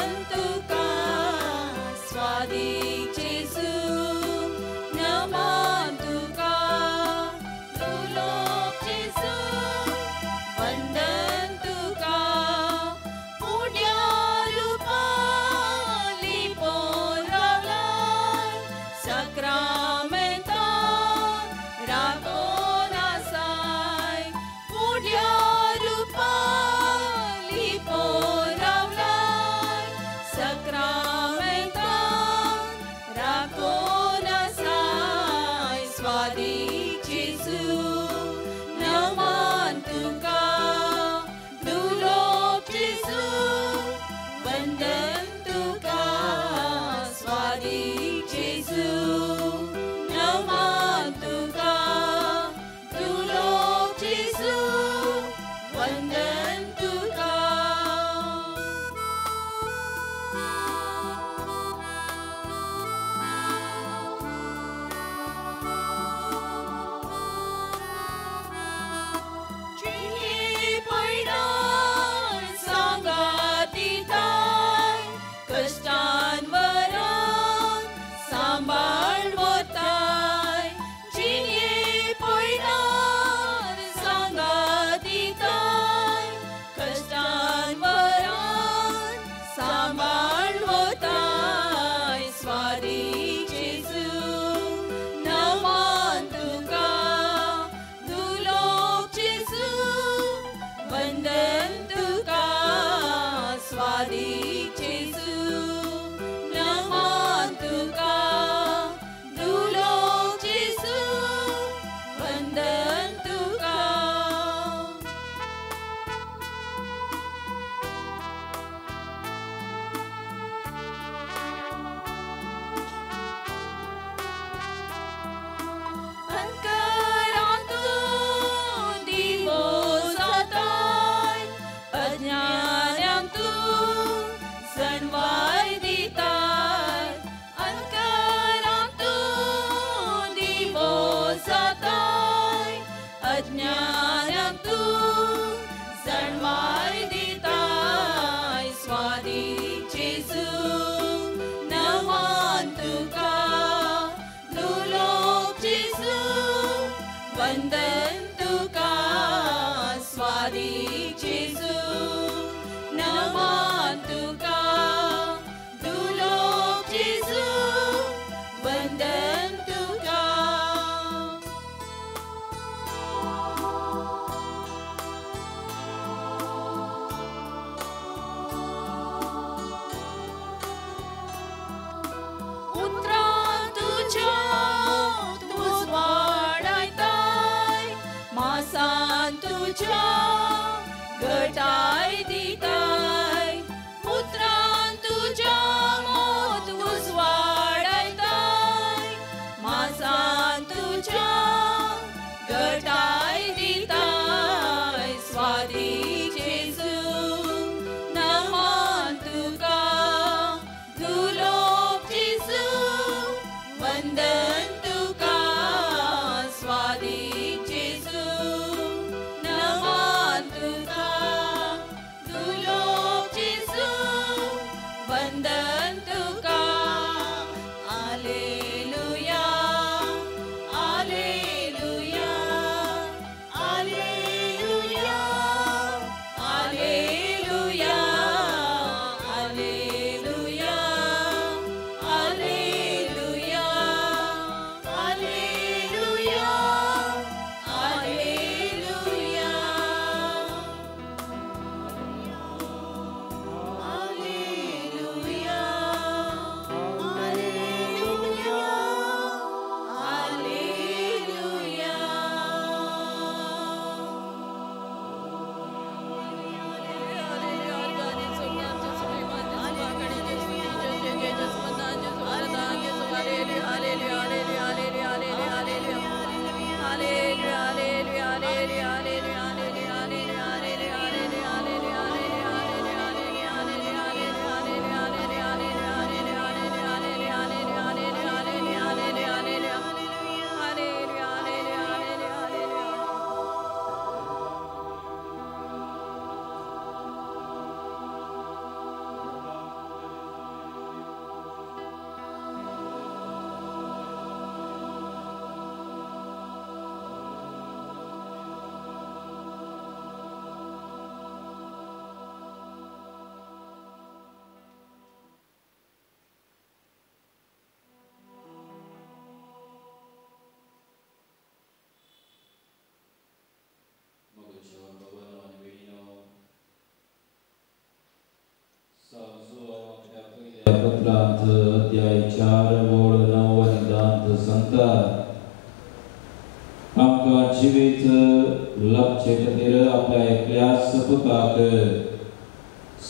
वंदन तुका स्वादिक जेसू नमन तुका दुर्लभ जेसू वंदन तुका पुण्या रूपाली पोरावलाय सक्रामेंतान राखोन आसाय पुण्या रूपाली पोरावलाय सक्रामेंतान राखोन आसाय स्वादिक जेसू नमन तुका दुर्लभ जेसू वंदन तुका स्वादिक जेसू नमन तुका दुर्लभ जेसू वंदन तुका जिये पैडान सांगातीताय कष्टांवरान सांभाळवताय जिये पैडान सांगातीताय कष्टांवरान सांभाळवताय स्वादिक जेसू नमन तुका दुर्लभ जेसू वंदन तुका स्वादिक जेसू नमन तुका दुर्लभ जेसू वंदन तुका अंतरांतून दिवो जाताय अज्ञानांतून सणवाय दिताय अंतरांतून दिवो जाताय अज्ञानांतून सणवाय दिताय स्वादिक जेसू नमन तुका दुर्लभ जेसू वंदन तुका स्वादिक जेसू नमन तुका दुर्लभ जेसू वंदन तुका उतरां तुज्या तूं वाडयताय मासान तुज्या घटाय दिताय उतरां तुज्या तूं वाडयताय मासान तुज्या घटाय दिताय स्वादिक जेसू नमन तुका दुर्लभ जेसू वंदन तुका स्वादिक जेसू नमन तुका दुर्लभ जेसू वंदन तुका hallelujah hallelujah hallelujah hallelujah hallelujah hallelujah hallelujah hallelujah hallelujah पत्रांत अध्याय 4 ओळ 9 दांत सांगता आमकां जिवीत लाभचे खातीर आपल्या एकल्याच पुताक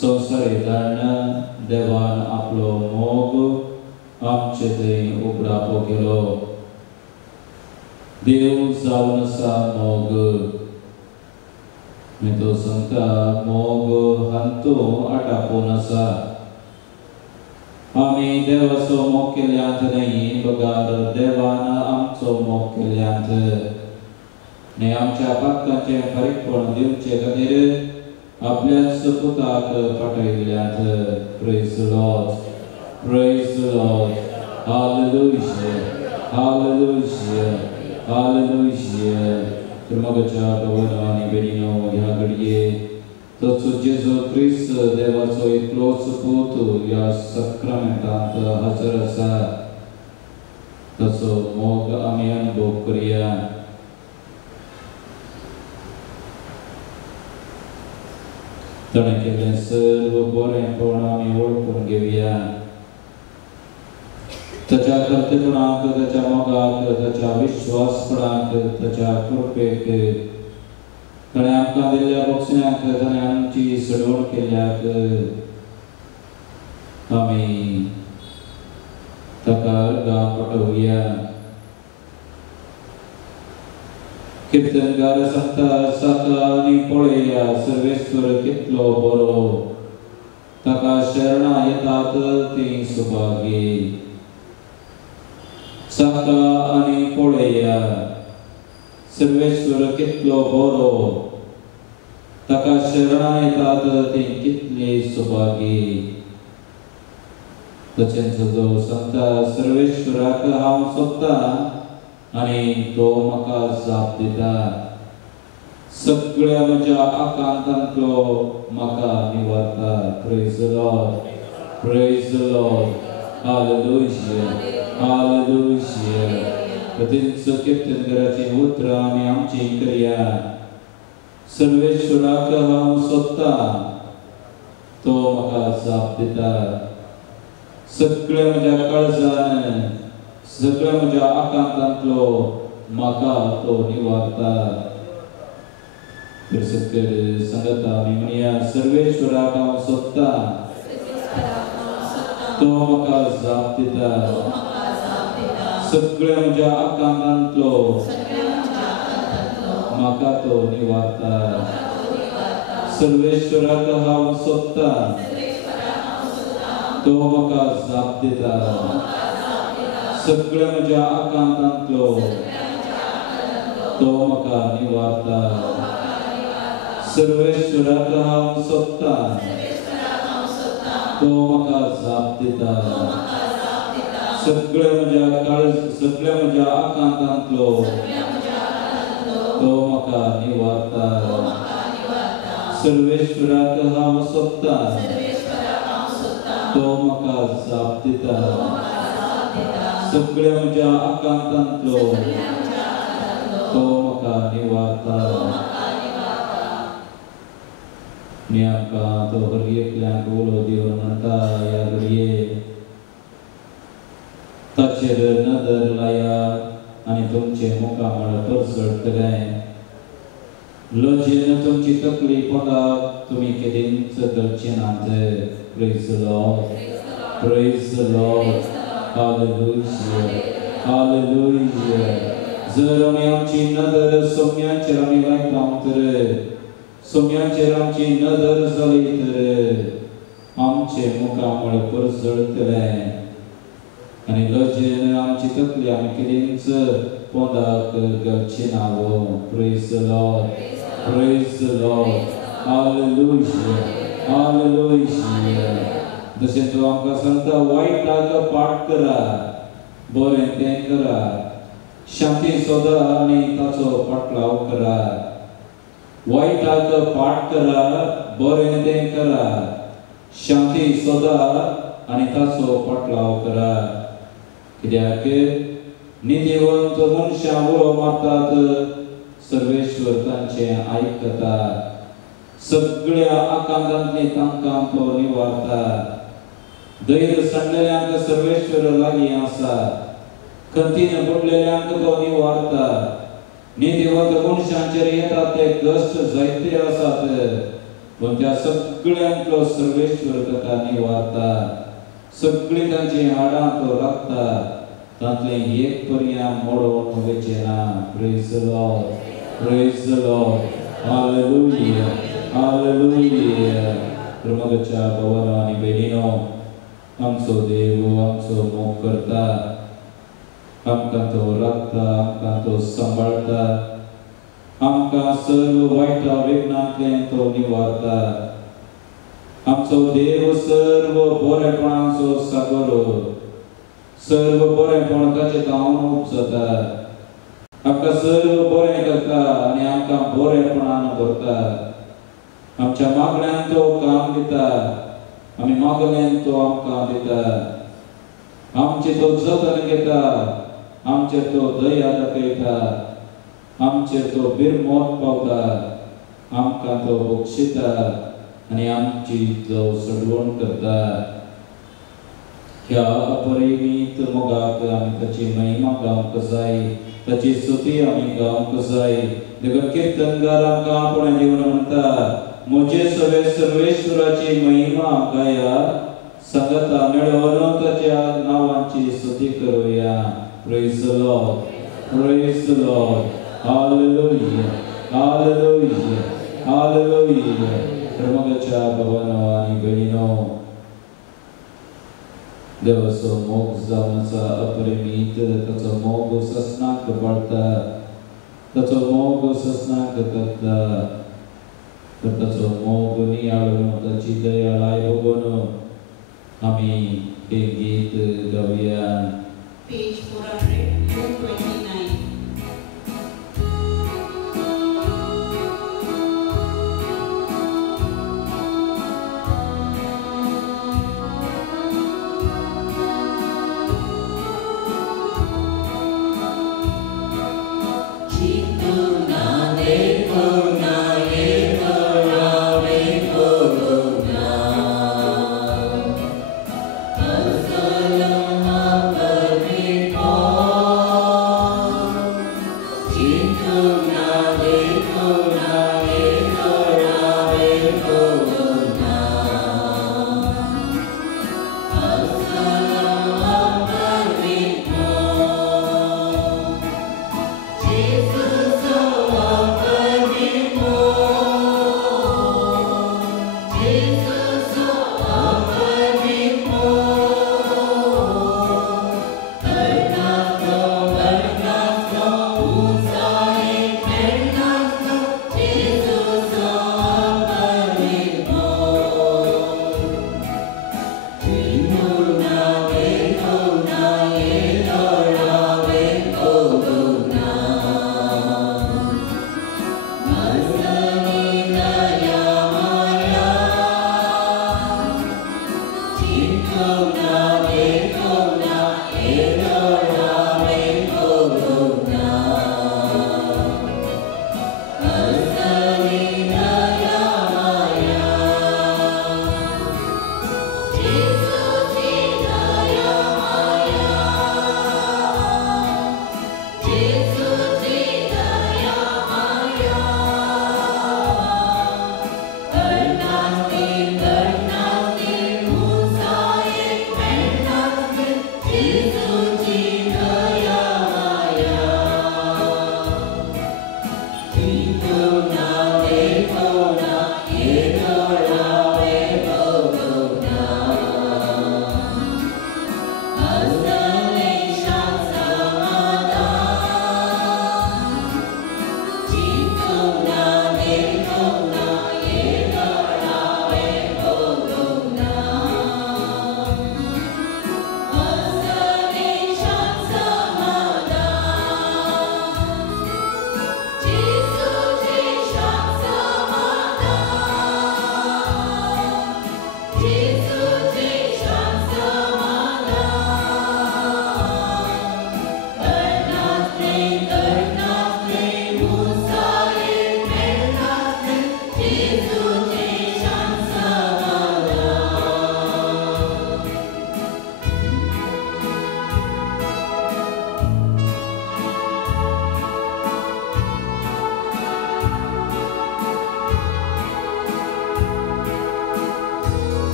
संवसारी धाडून देवान आपलो मोग आमचे थंय उगडापो केलो. देव जावन आसा मोग आनी तो सांगता मोग हातूंत आटापून आसा. आमी देवाचो मोग केल्यांत न्ही बगार देवान आमचो मोग केल्यांत आनी आमच्या पातकांचें फारीकपण दिवचे खातीर आपल्याच पुताक पाठयल्यांत. Praise lord, praise lord, hallelujah, hallelujah, hallelujah. तर मगच्या भावांनो आनी भयणींनो, ह्या घडये तोच जेजू ख्रिस्त देवाचो एकलोच पूत ह्या सक्रामेंटांत हजर आसा. ताचो मोग आमी अनुभव करया. ताणें केल्लें सर्व बरेंपण आमी वळखून घेवया. ताच्या कर्तपणाक, ताच्या मोगाक, ताच्या विश्वासपणाक, ताच्या कृपेक, ताणें आमकां दिल्ल्या बक्षण्याक, ताणें आमची सडवण केल्ल्याक आमी ताका अर्गां पटोवया. कीर्तनकार सांगता साका आनी पळया सर्वेश्वर कितलो बरो, ताका शरणां येतात तीं सुभागी. साका आनी पळया सर्वेश्वर कितलो बरो, ताका शरणां येतात तीं कितली सुभागी. तशेंच जो सांगता सर्वेश्वराक हांव सोदतां आनी तो म्हाका जाप दिता. सगळ्या म्हज्या आकांतांतलो म्हाका निवारता. Praise lord, praise lord, hallelujah, hallelujah. प्रतींच कीर्तनकाराचीं उतरां आमी आमची करया. सर्वेश्वराक हांव सोदतां, तो म्हाका जाप दिता. सगळ्या म्हज्या काळजान, सगळ्या म्हज्या आकांतांतलो म्हाका तो निवारता. तर सगळे सांगता आमी म्हणया सर्वेश्वराक हांव सोदतां, तो म्हाका जाप दिता. सगळ्या म्हज्या आकांतांतलो म्हाका तो निवारता. सर्वेश्वराक हांव सोदतां, तो म्हाका जाप दिता. सगळ्या म्हज्या आकांतांतलो तो म्हाका निवारता. सर्वेश्वराक हांव सोदतां, तो म्हाका जाप दिता. सगळ्या म्हज्या आकांतांतलो तो म्हाका निवारता. सर्वेश्वराक हांव सोदतां, तो म्हाका जाप दिता. सगळ्या म्हज्या आकांतांतलो तो म्हाका निवारता. आनी आमकां तो हर एकल्याक उलो दिवन म्हणटा ह्या घडये ताचेर नदर लाया आनी तुमचे मुखामळ परसळटलें. लजेन तुमची तकली पदाक तुमी केदींच धरचे नात. Praise lord, praise lord, hallelujah, hallelujah. जर आमी आमची नदर सोम्यांचेर आमी लायता तर, सोम्यांचेर आमची नदर जाली तर आमचे मुखामळ परसळटलें आनी लजेन आमची तकली आमी केदींच पोंदाक घालची नावो. Praise lord, praise lord, hallelujah, hallelujah. जशें तूं आमकां सांगता वायटाक पाट करा, बरें तें करा. शांती सोदा आनी ताचो पाटलाव करा. वायटाक पाट करा, बरें तें करा. शांती सोदा आनी ताचो पाटलाव करा. कित्याक निधीवंत मनशां उलो मारतात, सर्वेश्वर तांचें आयकता. सगळ्या आकांतांतली तांकां तो निवारता. दैर सडलेल्यांक सर्वेश्वर लागीं आसा खंतीन बुडलेल्यांक तो निवारता निधिवंत मनशांचेर येता ते कश्ट जायते आसात पण त्या सगळ्यांतलो सर्वेश्वर ताका निवारता सगळीं तांची हाडां तो राखता तांतले एक पर्याय मोडोवन वचेना praise the lord hallelujah hallelujah प्रमोदच्या भावांनो आनी भयणींनो आमचो देव आमचो मोग करता आमकां तो राखता आमकां तो सांबाळता आमकां सर्व वायटा विघ्नांतल्यान तो निवारता आमचो देव सर्व बरेपणाचो सागर सर्व बरेपण ताचे तावन उपसता आमकां सर्व बरें करता आनी आमकां बरेपणान भरता आमच्या मागण्यांत तो काम दिता आमी मागल्यांत तो आमकां दिता आमची तो जतन घेता आमचेर तो दया दाखयता आमचेर तो बिरमोत पावता आमकां तो बक्षिता आनी आमची तो सडवण करता ह्या अपरिमीत मोगाक आमी ताची महिमा गावंक जाय ताची स्तुती आमी गावंक जाय देखून कीर्तनकार आमकां आपणें दिवन म्हणटा म्हजे सगळे सर्वेश्वराची महिमा गाया संगता मेळोवन ताच्या नांवांची स्तुती करूया praise the lord hallelujah hallelujah hallelujah प्रमोदच्या भावांनो आनी भयणींनो देवाचो मोग जावन आसा अपरिमीत ताचो मोग ससनाक बाळटा ताचो मोग ससनाक करता तर ताचो मोग नियाळून ताची दयाळाय बघून आमी एक गीत गावया Page 429.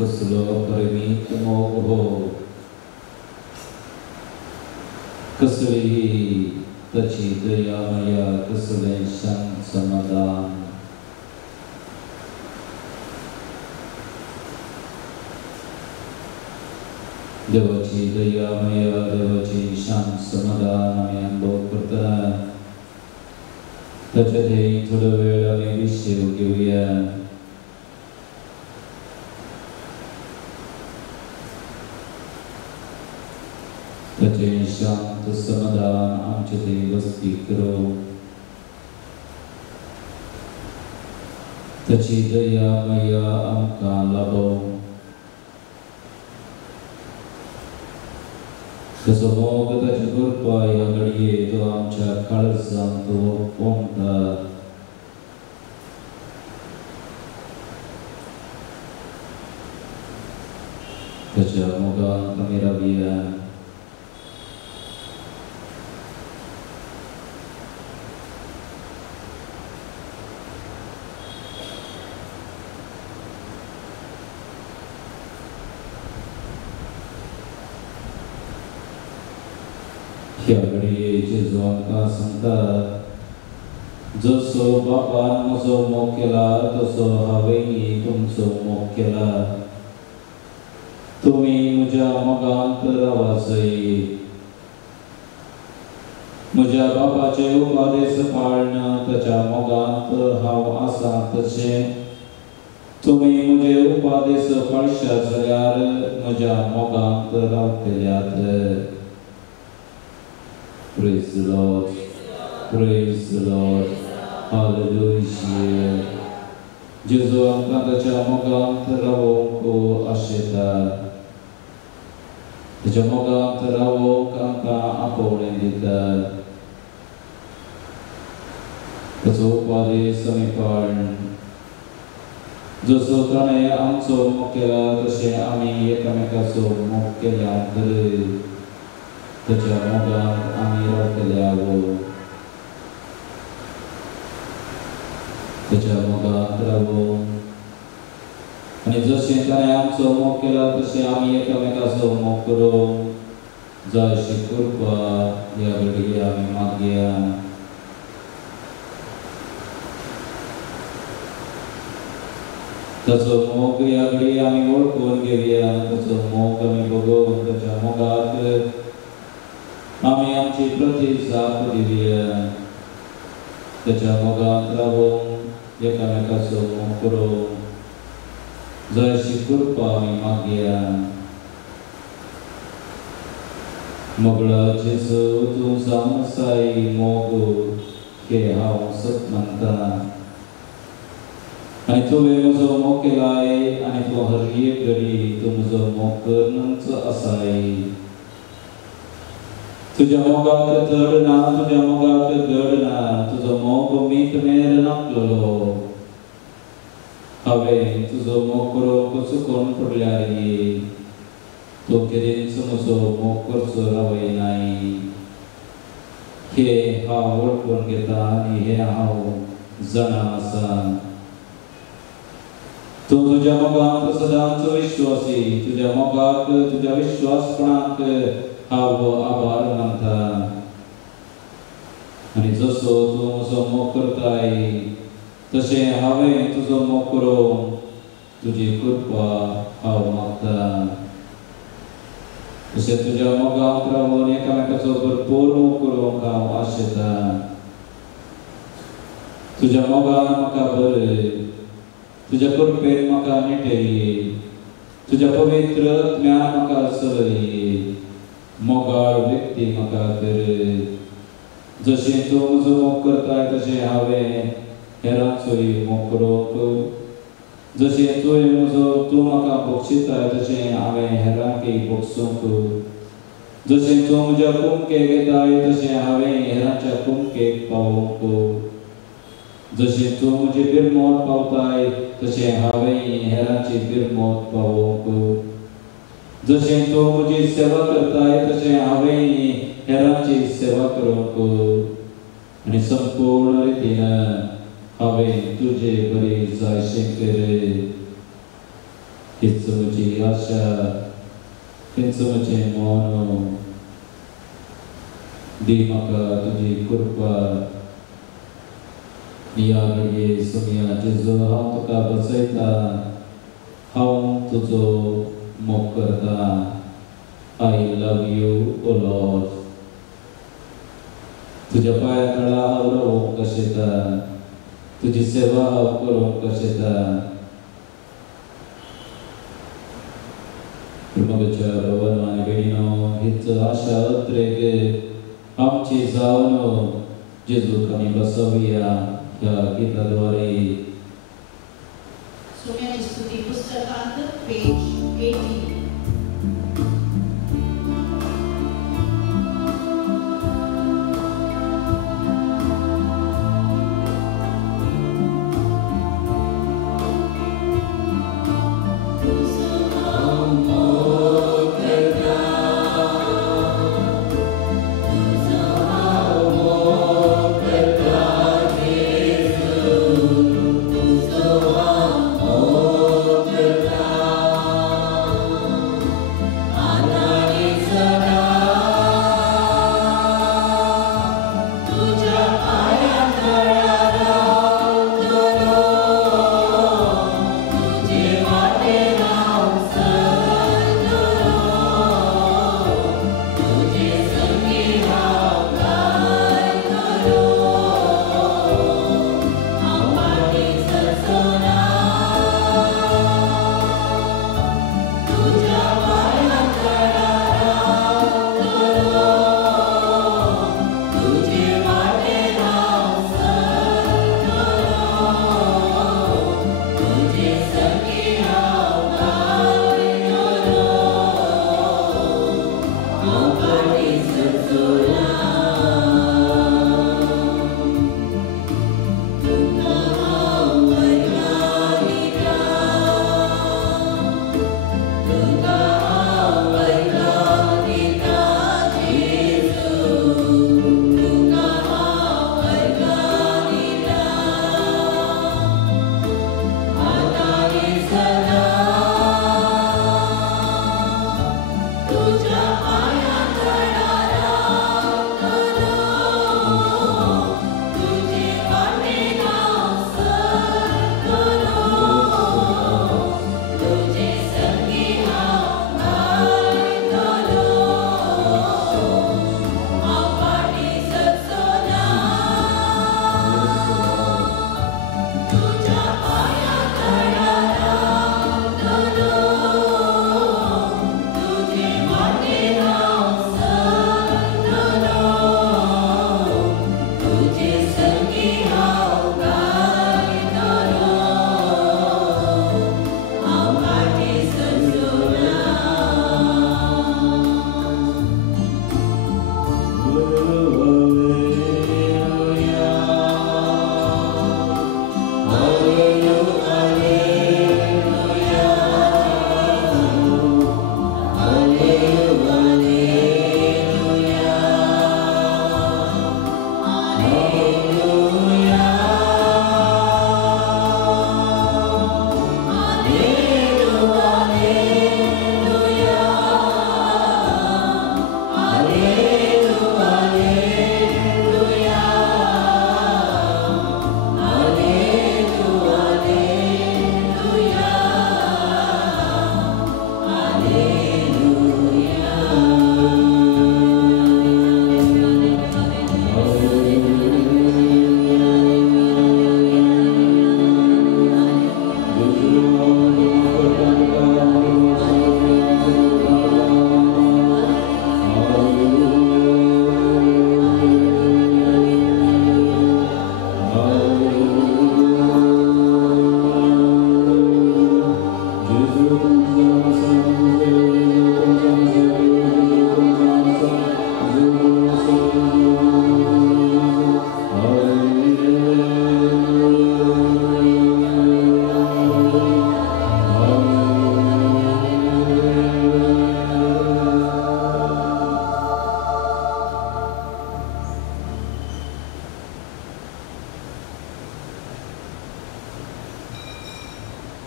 कसलो परिमित मोग हो कसली तची दयामया कसले शांत समाधान देवाची दयामया देवाची शांत समाधान आम्ही अनुभव करता त्याच्यात थोडा वेळ आम्ही विषय घेऊया त्याचे शांत समाधान आमचे ते वस्ती करो त्याची दया मया आमका लाभो कसो मोग त्याची कृपा या घडये तो आमच्या काळजांत ओंता त्याच्या मोगांत आमी रावया ह्या घडये जेजू आमकां सांगता जसो बापान म्हजो मोग केला तसो हांवेंय तुमचो मोग केला तुमी म्हज्या मोगांत रावासय म्हज्या बापाचे उपादेश पाळन ताच्या मोगांत हांव आसां तशें तुमी म्हजे उपादेश पाळशात जाल्यार म्हज्या मोगांत रावतल्यात Praise the Lord. Praise the Lord. Hallelujah. Jesu आमकां ताच्या मोगांत रावोंक आशेता ताच्या मोगांत रावोंक आमकां आपोवणें दिता ताचो उपादेश आमी पाळन जसो ताणें आमचो मोग केला तशें आमी एकामेकाचो मोग केल्यार त्याच्या मोगांत आमी रावतल्यावो त्याच्या मोगांत रावो आनी जशें ताणें आमचो मोग केला तशें आमी एकामेकाचो मोग करो जाय अशी कृपा ह्या घडये आमी मागया ताचो मोग ह्या घडये आमी वळखून घेवया ताचो मोग आमी बघून ताच्या मोगाक आमी आमची प्रतिसाद दिवया ताच्या मोगांत रावून एकामेकाचो मोग करूं जाय अशी कृपा आमी मागया मोगळा जेजू तूं सामसाय मोग हे हांव सत मानता आनी तुवें म्हजो मोग केलाय आनी तूं हर एक घडी तूं म्हजो मोग करनच आसाय तुझ्या मोगाक तड ना तुझ्या मोगाक घड ना तुजो मोग मीठ मेर नाकलो हांवें तुजो मोग करूंक चुकोवन पडल्यार तूं केदींच म्हजो मोग करचो रावयनाय हे हांव वळखून घेता आनी हे हांव जाणा आसा तूं तुज्या मोगांत सदांच विश्वासी तुज्या मोगाक तुज्या विश्वासपणाक हांव आभार मानता आनी जसो तूं म्हजो मोग करताय तशें हांवें तुजो मोग करूंक तुजी कृपा हांव मागता तशें तुज्या मोगांत रावून एकामेकाचो भरपूर मोग करूंक हांव आशेता तुज्या मोगान म्हाका भर तुज्या कृपेन म्हाका निटय तुज्या पवित्र ज्ञान म्हाका चलय मोगाळ व्यक्ती म्हाका कर जशें तूं म्हजो मोग करताय तशें हांवें हेरांचोय मोग करूंक जशें तूं म्हाका बक्षिताय तशें हांवें हेरांकय बक्षूंक जशें तूं म्हज्या कुमकेक येताय तशें हांवें हेरांच्या कुमकेक पावोवंक जशें तूं म्हजी बिरमोत पावताय तशें हांवें हेरांची बिरमोत पावोवंक जशें तूं म्हजी सेवा करताय तशें हांवें हेरांची सेवा करूंक आनी संपूर्ण रितीन हांवें तुजें बरें जायशें कर हीच म्हजी आशा, हीच म्हजें मोन. दी म्हाका तुजी कृपा. या घडये सुमया जेजू हांव तुका बसयता, हांव तुजो मोग करता. I love you, O Lord. तुझ्या पांया तळा हांव रावूंक कशेता, तुजी सेवा हांव करूंक कशेता. प्रेमळच्या भावांनो आनी भयणींनो, हीच आशा अत्रेक आमची जावन जेजूक आमी बसवया ह्या गिताद्वारे. सोम्याची स्तुती पुस्तकांत page 80.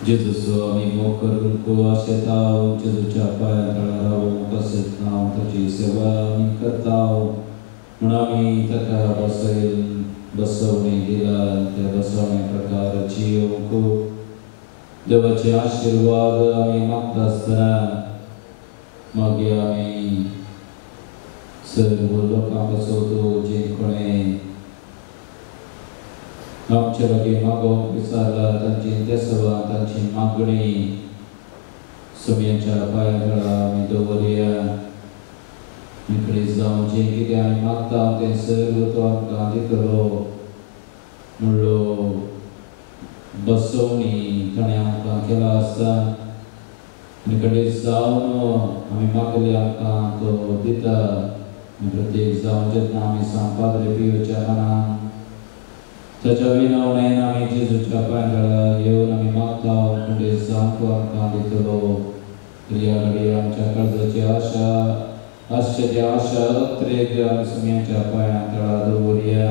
Jesus suami mokarun ko asetau Jesus capai antara kasih nau taji sewa mikatau menami taka basail basawni gila te basawni prakara cium ko dewaci आशीर्वाद आम्ही मागतास्तना मागे आम्ही सर्व लोकांपासून जे कोणी आमच्या लगे मागोवंक विचारला तांची देसवा तांची मागणी सगळ्यांच्या पांयां आमी दवरया इकडे जावन जे कितें आमी मागता तें सर्व तो आमकां दितलो म्हणलो बसवणी ताणें आमकां केला आसता आनी कडेन जावन आमी मागले आमकां तो दिता प्रत्येक जावन जेन्ना आमी सांपाद्रे पियोच्या मनान ताच्या विनवणेन आमी जेजूच्या पांयां येवन आमी मागता कडेन जावन तो आमकां दितलो ह्या घडये आमच्या काळजाची आशा आश्चर्य आशा अत्रेक आमी सगळ्यांच्या पांयां तळा दवरया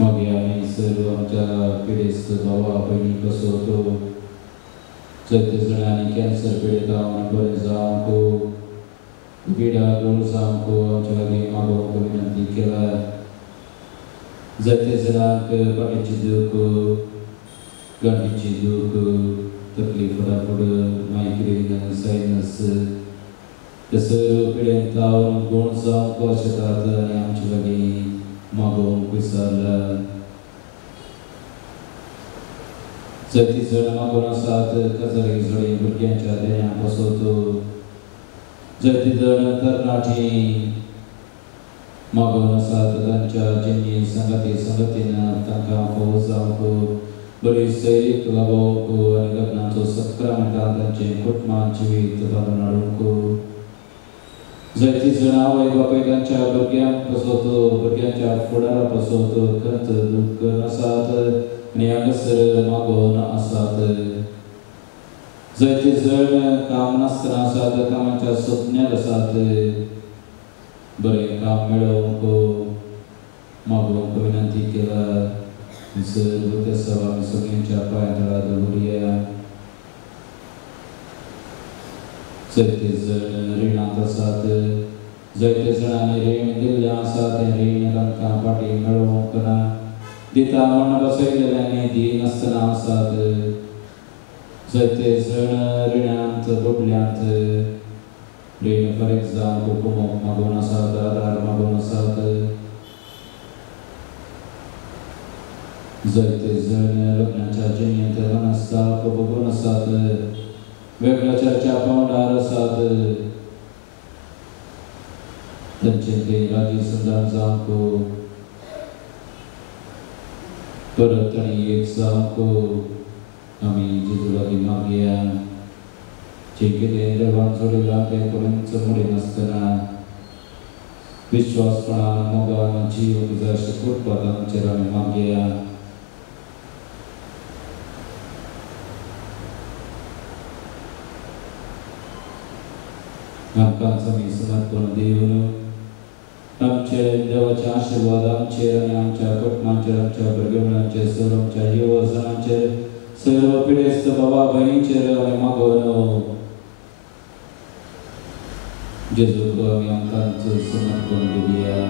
मागीर आमी सर्व आमच्या पिडेस्त भावा भयणी पासून जायते जाणांनी कॅन्सर पिडीत आनी बरें जावंक पिडा दूर जावंक आमच्या लागीं मागोवंक विनंती केला जायते जाणांक पाठीची दूख गांठीची दूख तकलीफ फडाफड मायग्रेन सायनस हे सर्व पिडेन तावन गुण जावंक शकतात आनी आमच्या लागीं मागोवंक विचारला जायती जण मागोवन आसात काजारी झडी भुरग्यांच्या देण्यां पासून जायती जण तरणाटी मागोवन आसात तांच्या जिणी संगतीन तांकां फोव जावंक बरी सैरीक लाभोवंक आनी लग्नाचो सत्क्रमंटान तांचें कुटुंबां जिवीत बांदून हाडूंक जायती जण आवय बापाय तांच्या भुरग्यांक पासून भुरग्यांच्या फुडारा पासून खंत दूख करून आसात आनी हांगासर मागोवन आसात जायते जण काम नासतना आसात कामाच्या सोदण्यार आसात बरें काम मेळोवंक मागोवंक विनंती केला सर्व ते सवा आमी सगळ्यांच्या पांयां तळा दवरया जायते जण रिणांत आसात जायते जाणांनी रीण दिल्लें आसा तें रीण तांकां फाटीं मेळोवंक ना दिता म्हण बसयलेल्यांनी दिनासतना आसात जायते जण रिणांत बुडल्यांत रीण फारीक जावन कुटुंबाक मागोवन आसात आदार मागोवन आसात जायते जण लग्नाच्या जिणेंत मनस्ताप भोगून आसात वेगळ्या चर्चा पावंडार आसात तांचे ते राजी संदान जावंक परत आनी एक जावंक आमी जेजू लागीं मागया जे कितें देवान जोडिलां तें करूंच मोडिनासतना विश्वासपणान मोगान जीव जाय अशें कुटपात आमचेर आमी मागया आमकां आमी समर्पण दिवन आमचे देवाचे आशीर्वाद आमचेर आनी आमच्या कुटुंबाचेर आमच्या भुरगेपणाचेर सर्व आमच्या युवजनांचेर सर्व पिडेस्त बाबा भयणींचेर आमी मागोवन जेजूक आमी आमकांच समर्पण दिवया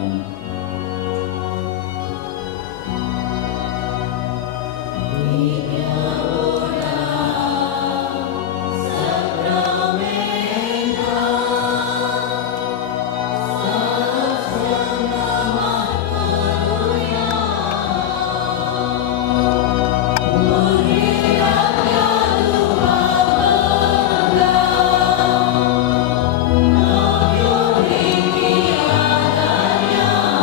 Yeah.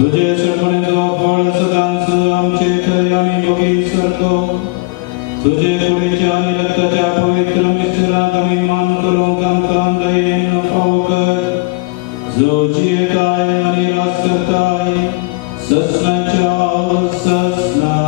तुझे सडपणे फळ सदांच आमचे खरे आम्ही बघी सरको तुझे पुढेच्या आणि रक्ताच्या पवित्र मिश्रणात आम्ही मान करून आमकां दयेन पावो कर जो जियेताय आणि रास करताय ससनाच्या ससना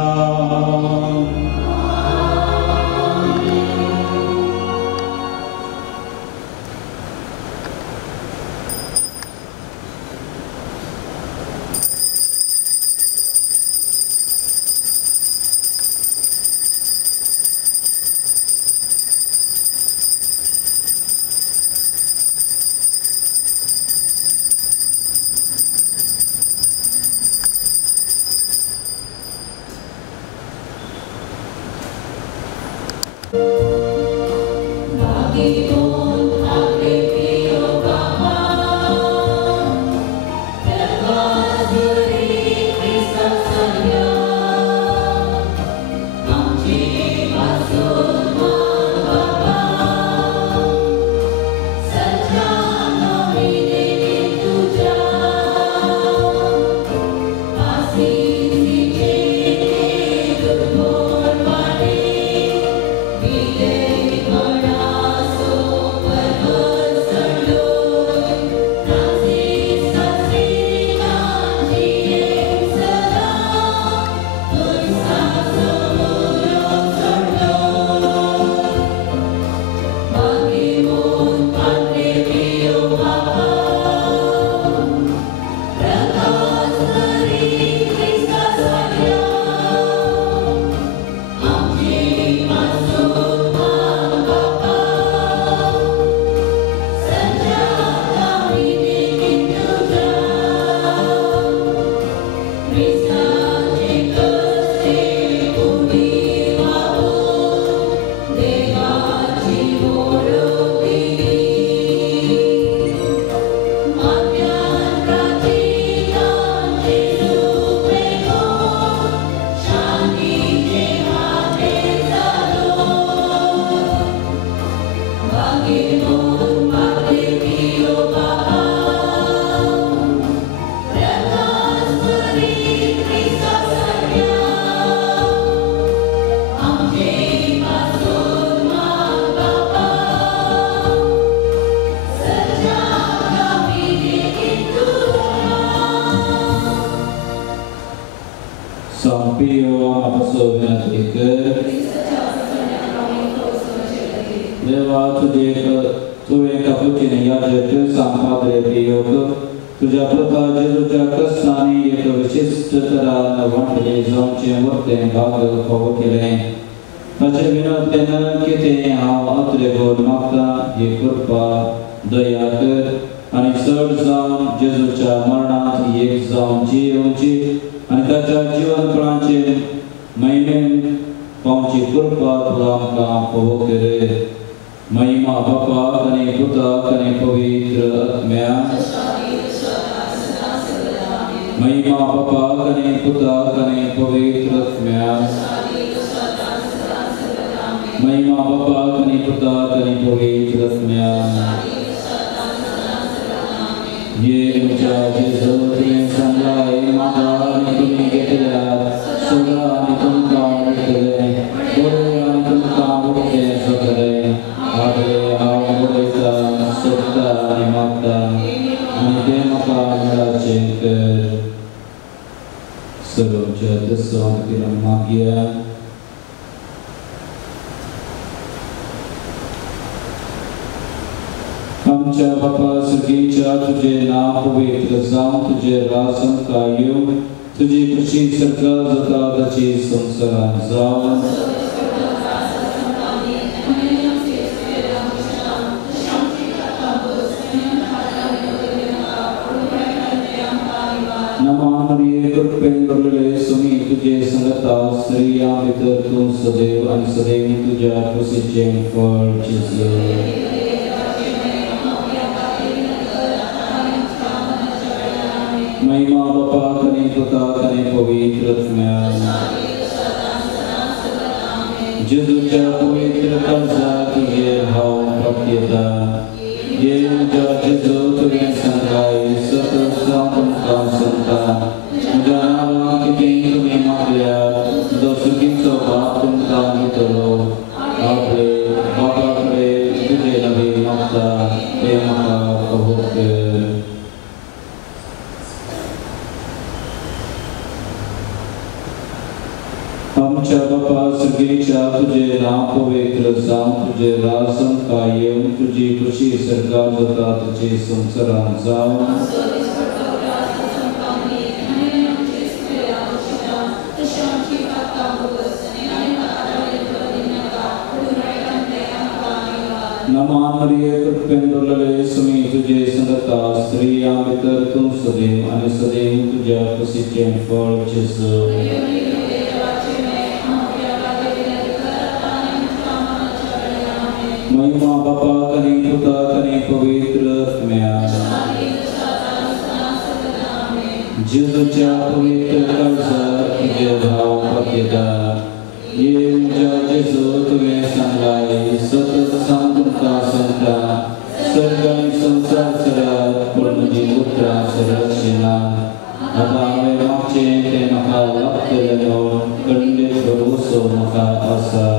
तुझ्या प्रभा जेजूच्या कष्टाने एक विशिष्ट तरान वाटले जाऊचे वर्ते भाग फावो केले ताचे विनंतेन कितें हांव अत्रेगोन मागता ही कृपा दया कर आनी चड जावन जेजूच्या मरणांत एक जावन जियोवची आनी ताच्या जीवनपणाचे महिमेन पावची कृपा तूं आमकां फावो कर महिमा बापाक आनी पुताक आनी पवित्र आत्म्याक महिमा बापाक आनी पुताक आनी पवित्र आत्म्याक महिमा बापाक आनी पुताक आनी पवित्र आत्म्याक ये म्हज्या जेजू तुवें सांगलाय म्हाका आनी तुमी घेतल्या सगळा आनी तुमकां मेळटलें बरें आनी तुमकां उरतें सकलें आदले हांव बरयता सोदता आनी मागता आनी तें म्हाका मेळाचें कर Seroja desong tilang magia आमच्या बापा सगळीच्या तुझे नाव पवित्र जावं तुझे रासन कायू तुझी खुशी सरकार जाता ताची संसारान जावं तुझे संगता स्त्रिया भितर तू सदैव आणि सदैव तुझ्या खुशीचे फळ चिजले महिमा बापा कने पुता कने पवित्र आत्म्याक जेजूच्या पवित्र काळजात तुझे हांव प्रार्थयता ये म्हज्या जेजू तुवें सांगलाय सतत जावं तुमकां सांगता आमच्या बापा सगळीच्या तुझे नाव पवित्र जावं, तुझे राजन कायम, तुझी खुशी सर्गात जाता, तुझे संसारात जावं. नमान मरिये कृपेंद्रले सुमी तुझे संगता स्त्रियां भितर तू सदैव आणि सदैव तुझ्या कुशीचे फळ जेसू. महिमा बापा कने पुता कने पवित्र आत्म्या. जेजूच्या पवित्र काळजात तुझे भाव पातळीदा. ये तुझ्या जेजू तुवें सांगलाय सतत सांगून का सांगता सर्ग आणि संसार सरात पण म्हजी उतरां सरळ शिना. आता हांवें मागचें तें म्हाका लागतलें म्हूण खंडीत भरवसो म्हाका आसा.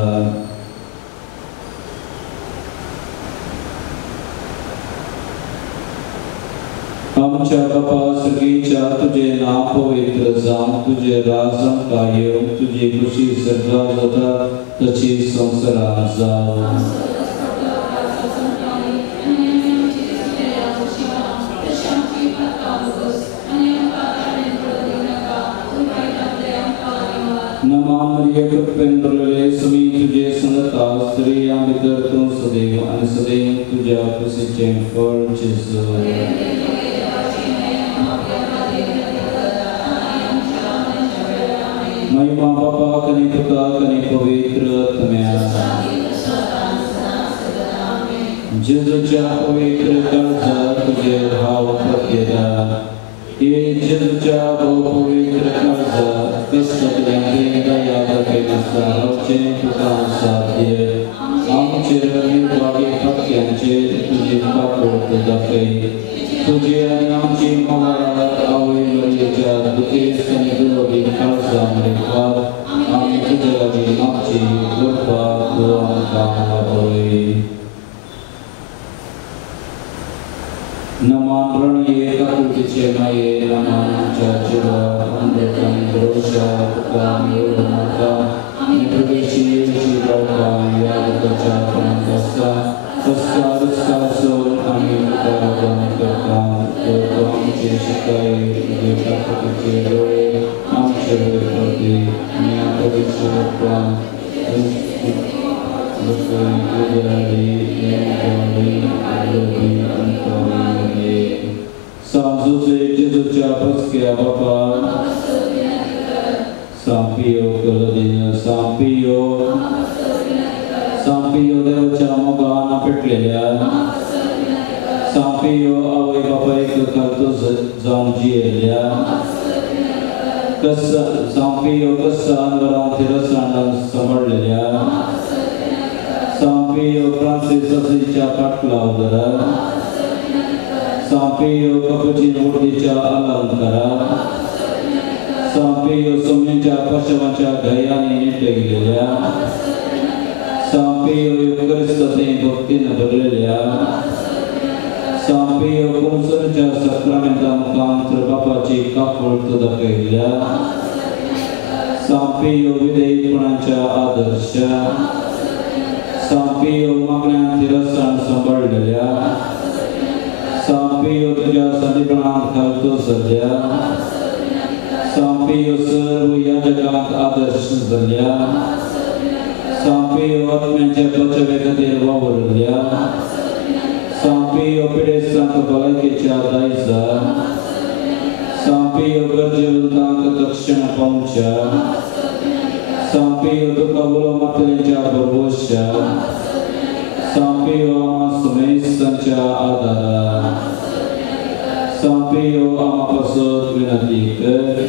आमच्या बापा सगळीच्या तुझे नाव पवित्र जावं, तुझे राजन कायम, तुझी खुशी सर्गात जाता तशी संसारात जावं. नमान मरिये कृपेंद्रले सुमी तुझे संगता स्त्रियां भितर तू सदैव आणि सदैव तुझ्या खुशीचे फळ जेसू. महिमा बापा कने पुता कने पवित्र आत्म्या. जेजूच्या पवित्र काळजात तुझे भाव पातळीदा. ये जेजूच्या पवित्र काळजात कष्टातल्यांचे दया दाखयनासता रावचें तुका साध्य. आमचे निर्भागी भक्त्यांचे तुझी पाकोट दाखय. तुझी आणि आमची मोगाळ आवय मरियेच्या दुखेस आणि दुर्लभी काळजामध्ये पार आम्ही तुझ्या लागीं मागची कृपा तूं आमकां लाभय. नमान रणये काकुळीचे माये, नमान आमच्या जिवाक अमृतान भरोशा तुका मेळूं नाका. आनी प्रदेशी येवची रावपाक ह्या लोकाच्या प्रांत आसा. रस्त्यार आमी तुका रावण करता. तूं आमचे शिकाय तुजे काकुळीचे डोळे आमचे प्रती आनी पवित्र प्राण सांजुचे जेजूच्या पस्क्या बापा सांपियो कलदिन सांपियो देवाच्या मोगान पेटलेल्या सांपियो आवय बापायक खालतो जावन जियेल्या सांपियो कसान वरां थिरसाणान सांबाळलेल्या सांपियो फ्रांसिसाच्या पाटलावदरा सांपियो कपुचीन उर्दीच्या अलंकारात सांपियो सोम्याच्या पशवाच्या घयांनी निटयलेल्या सांपियो क्रिस्तांचे भक्तीन भरलेल्या सांपियो कुंसरच्या सक्रामेंता मुखांतर बापाची काकुळट दाखयल्या सांपियो विधेयपणाच्या आदर्श सांपियो मागण्यांत थिरसाण सांबाळलेल्या सांपियो तुझ्या संदीपणांत खालतो सल्ल्या सांपियो सर्व याजकांक आदर्श जाल्ल्या सांपियो आत्म्याच्या बचवे खातीर वावरल्या सांपियो पिडेस्तांक भलायकेच्या दायजा सांपियो गरजेवंतांक दक्षिण पावच्या सांपियो तुका उलो मातलेच्या भरवशा सांपियो आमा सुमेस्तांच्या आदारा सांपियो आमा पासत विनंती कर.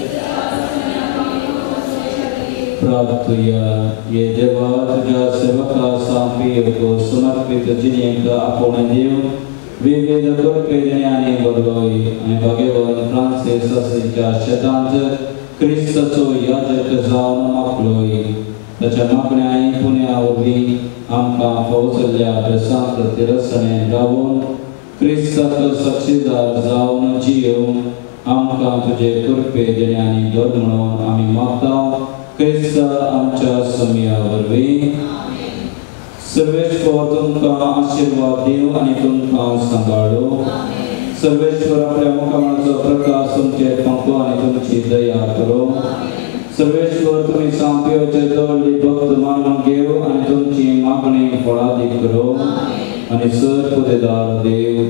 प्रार्थया ये देवा तुझ्या सेवका सांपियो समर्पित जिणेक आपोवन दिवन विविध कृपे देण्याने बदलोय आणि भगवान फ्रांसिसाच्या शेतांत क्रिस्ताचो याजक जावन मागलोय. ताच्या मागण्या पुण्या वरवीं आमकां फावसल्ल्या अभ्यासांत तिरसणेन रावून क्रिस्ताक साक्षीदार जावन जियोवंक आमकां तुजे कृपे देण्याने दर म्हणून आमी मागता. Krista आमच्या समयावर वे सर्वेश्वर तुमका आशीर्वाद देव आणि तुमका सांभाळो सर्वेश्वर आपल्या मुखामांचा प्रकाश तुमचे पंखो आणि तुमची दया करो सर्वेश्वर तुम्ही सांपियोचे जवळली भक्त मानून घेव आणि तुमची मागणी फळादी करो आणि सर्वदेदार देव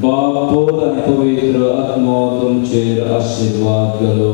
बाप पोत आणि पवित्र आत्मा तुमचेर आशीर्वाद करो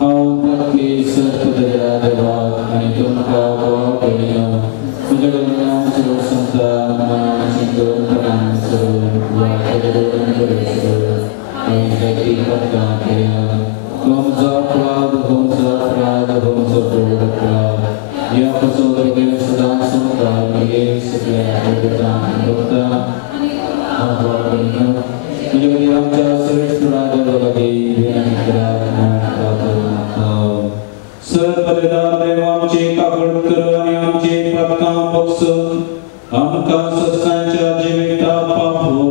हांव नक्की सत्पदया देवा आनी तुमकां बोवाकणियो तुज्या कडल्यान सर्व संतान मनाची करून प्रणाम करून वाटेवरून करून आनी जाती पडटा केल्या तुमचो अपराध तुमचो अपराध या पासून तुवें सदां संवकार मागीर सगळ्या भुतांक भोगता हांव बोवाकणियो तुज्या खातीर आमच्या श्रेष्ठ राजा लागीं विनंती सर्वपदार देव आमची काकूळ कर आनी आमची प्रार्थना बक्षून आमकां सत्यांच्या जिविता पावो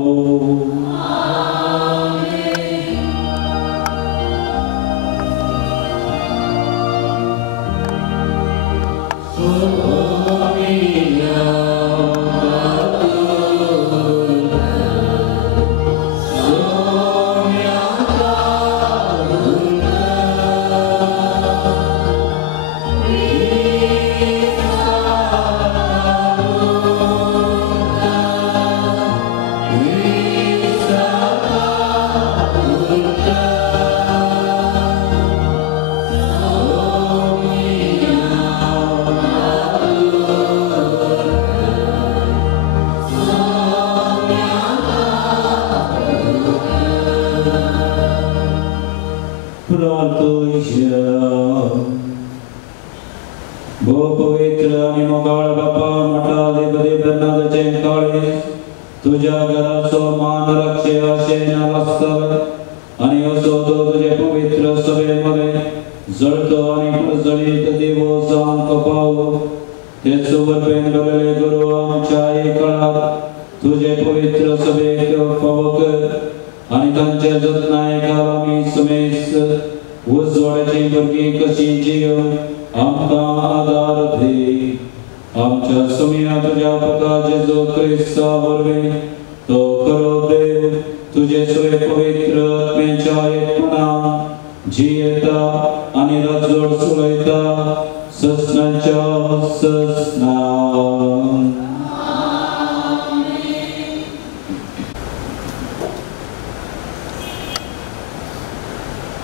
तुझ्या घराचो मान रक्षे आशेन वास्तव आणि असो तो तुझे पवित्र सभेमध्ये जळतो आणि प्रज्वलित दिवो जावन कपावो तेचो वरपेन घडले गुरु आमच्या काळात तुझे पवित्र सभेक फावो कर आणि तांचे जतनाय घाल आमी समेस उजवाडाची भुरगीं कशी जियो आमकां आदार दे आमच्या समिया तुझ्या पुता जेजू ख्रिस्ता वरवीं तो करो देव तुझे सगळे पवित्र आत्म्याच्या एकपणान जियेता आनी राजवट चलयता ससनाच्या ससना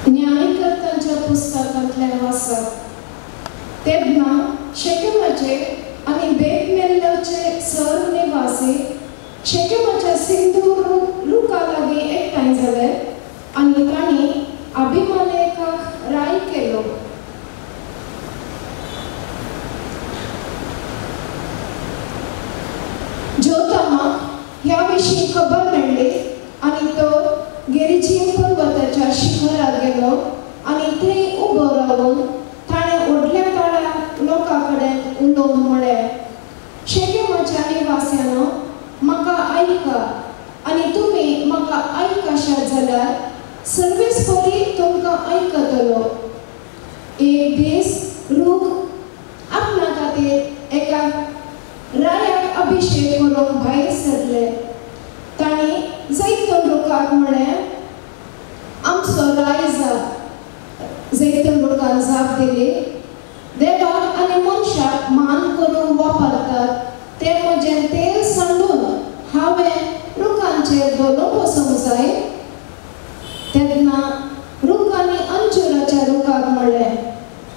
न्यायकर्त्यांच्या पुस्तकांतले वाचप तेन्ना शेकेमाचे आणि बेतमेल्लाचे सर निवासी शेकेमाच्या सिंधू लुका लागीं एकठांय जाले आनी तांणी अभिमानेकाक राय केलो जोतामाक ह्या विशीं खबर मेळ्ळी आनी तो गिरिजीम पर्वताच्या शिखरार गेलो आनी थंय उबो रावून ताणें ओडल्या काळा लोकां कडेन उलोवन म्हळें शेकेमाच्या निवास्यांनो म्हाका आयका आनी तुमी म्हाका आयकशात जाल्यार सर्वेस्परी तुमकां आयकतलो एक दीस रूख आपणा खातीर एका रायाक अभिषेक करूंक भायर सरले तांणी जैतून रुखाक म्हळें आमचो राय जा जैतून रुखान जाप दिली देवाक आनी मनशाक मान करून वापरतात ते म्हजें तेल सांडून हांवें रुखांचेर दवरून बसूंक जाय तेन्ना रुखांनी अंजुराच्या रुखाक म्हळें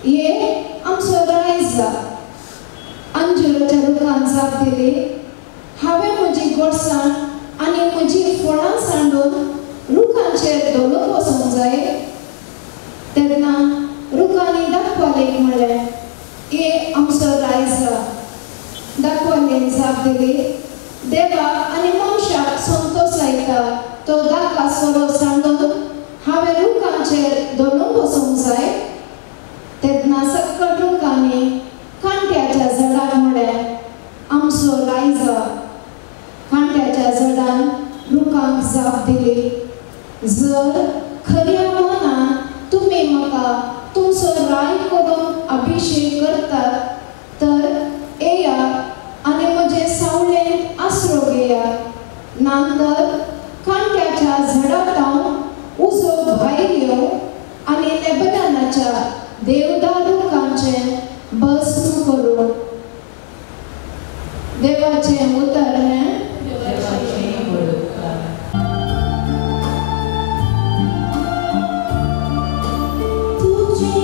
ये आमचो राय जा अंजुराच्या रुखान जाप दिली हांवें म्हजी गोडसाण आनी म्हजी फळां सांडून रुखांचेर दवरून बसूंक जाय तेन्ना रुखांनी दाखवालेक म्हळें ये आमचो राय जा दाखवालेन जाप दिली देवाक आनी मनशाक संतोषायता तो दाखा सोरो सांडून हांवें रुखांचेर दवरून बसूंक जाय तेन्ना सकट रुखांनी कांट्याच्या झाडाक म्हळें आमचो राय जा कांट्याच्या झाडान रुखांक जाप दिली जर खऱ्या मनान तुमी म्हाका तुमचो राय करून अभिषेक करतात तर येया आनी म्हजे सावळेंत आसरो घेयात नांतर कांट्याच्या झाडांतावन उजो भायर येवं आनी लेबनानाच्या देवदार रुखांचें भस्म करूं देवाचें उतर हें तुझे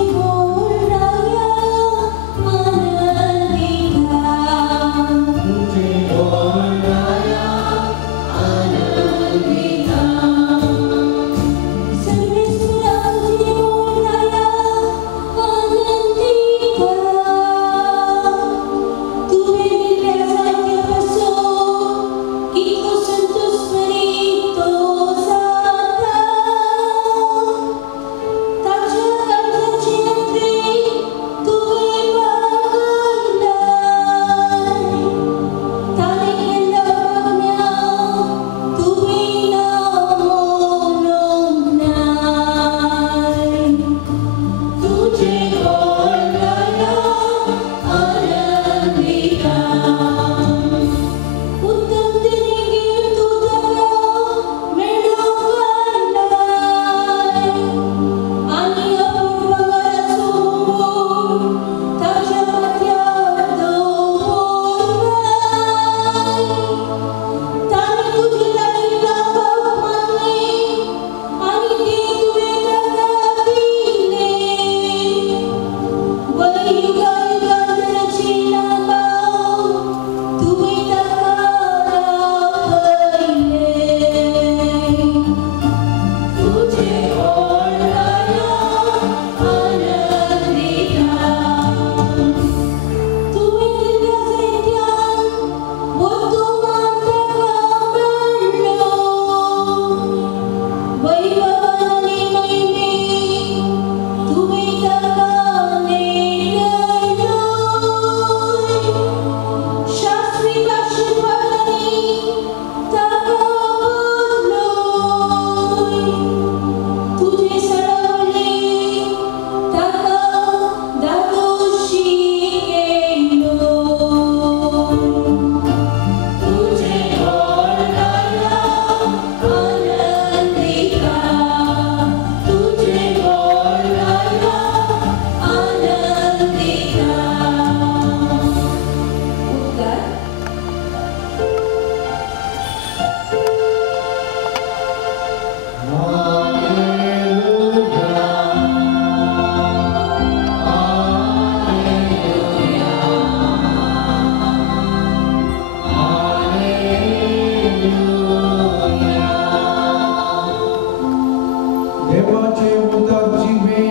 देवाचे उदक जिवे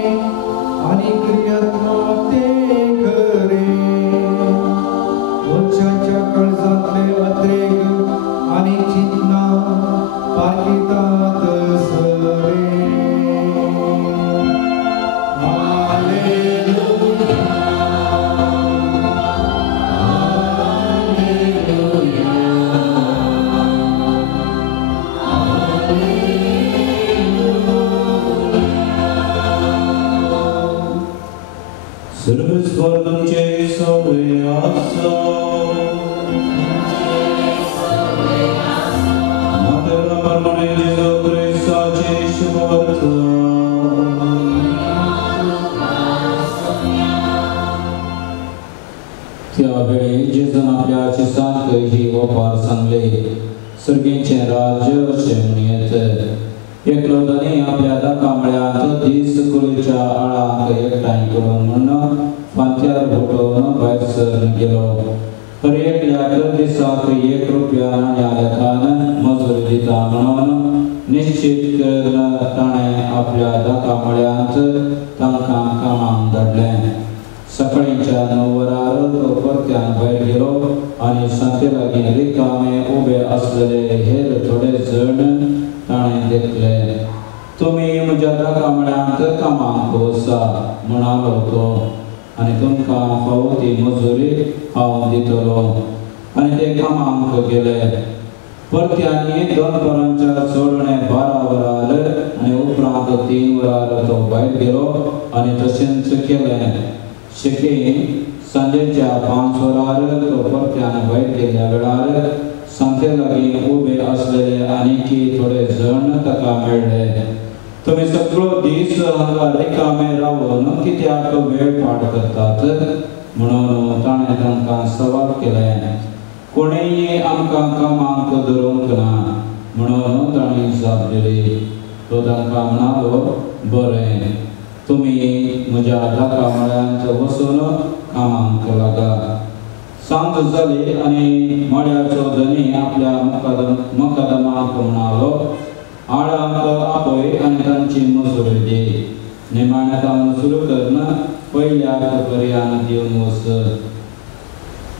आणि क्रियात्मक ते खरे वंशाच्या काळजातले अद्रेक आणि चिन्ना पाकितात सरे Sfârtuce sobeasă, Materna permanente Jesu Christa, ce vărtă. त्यावेळी जेजून आपल्या शिष्यांक ही वपार सांगले सर्गींचे राज्य अशें म्हणयत एकलो धनी आपल्या दाकामळ्यांत दीस कुळीच्या आळांक एकठांय करून म्हण फांत्यार घोटोवन भायर सरून गेलो हर एकल्याक दिसाक 1 रुपया नाण्यालेखान मजुरी दिता म्हणून निश्चित करून ताणें आपल्या दाकामळ्यांत तांकां कामाक धाडलें सकाळींच्या 9 वरार तो परत्यान भायर गेलो आनी सांजे लागीं रिकामे उबे आसलेले हेर थोडे जण ताणें देखले तुमी म्हज्या दाकामळ्यांत कामाक वचा म्हणालो तो आनी तुमकां फावो ती मजुरी हांव दितलो आनी ते कामाक गेले परत्यांनी दनपारांच्या सोडणे 12 वरार आनी उपरांत 3 वरार तो भायर गेलो आनी तशेंच केलें शिकी सांजेच्या 5 वरार तो परत्यान भायर गेल्या वेळार सांजे लागीं उबे आसलेले आनीकी थोडे जण ताका मेळ्ळे तुमी सगळो दीस हांगा रिकामे रावन कित्याक वेळ पाड करतात म्हणून ताणें तांकां सवाल केलें कोणेय आमकां कामाक धरूंक ना म्हणून ताणें जाप दिली तो तांकां म्हणालो बरें तुमी म्हज्या दाकामळ्यांत वचून कामाक लागा सांज जाली आनी मळ्याचो धनी आपल्या मुकादमाक म्हणालो आळांक आपय आनी तांची मजुरी दी निमाणें काम सुरू करन पयल्याक पर्यान दिवन वच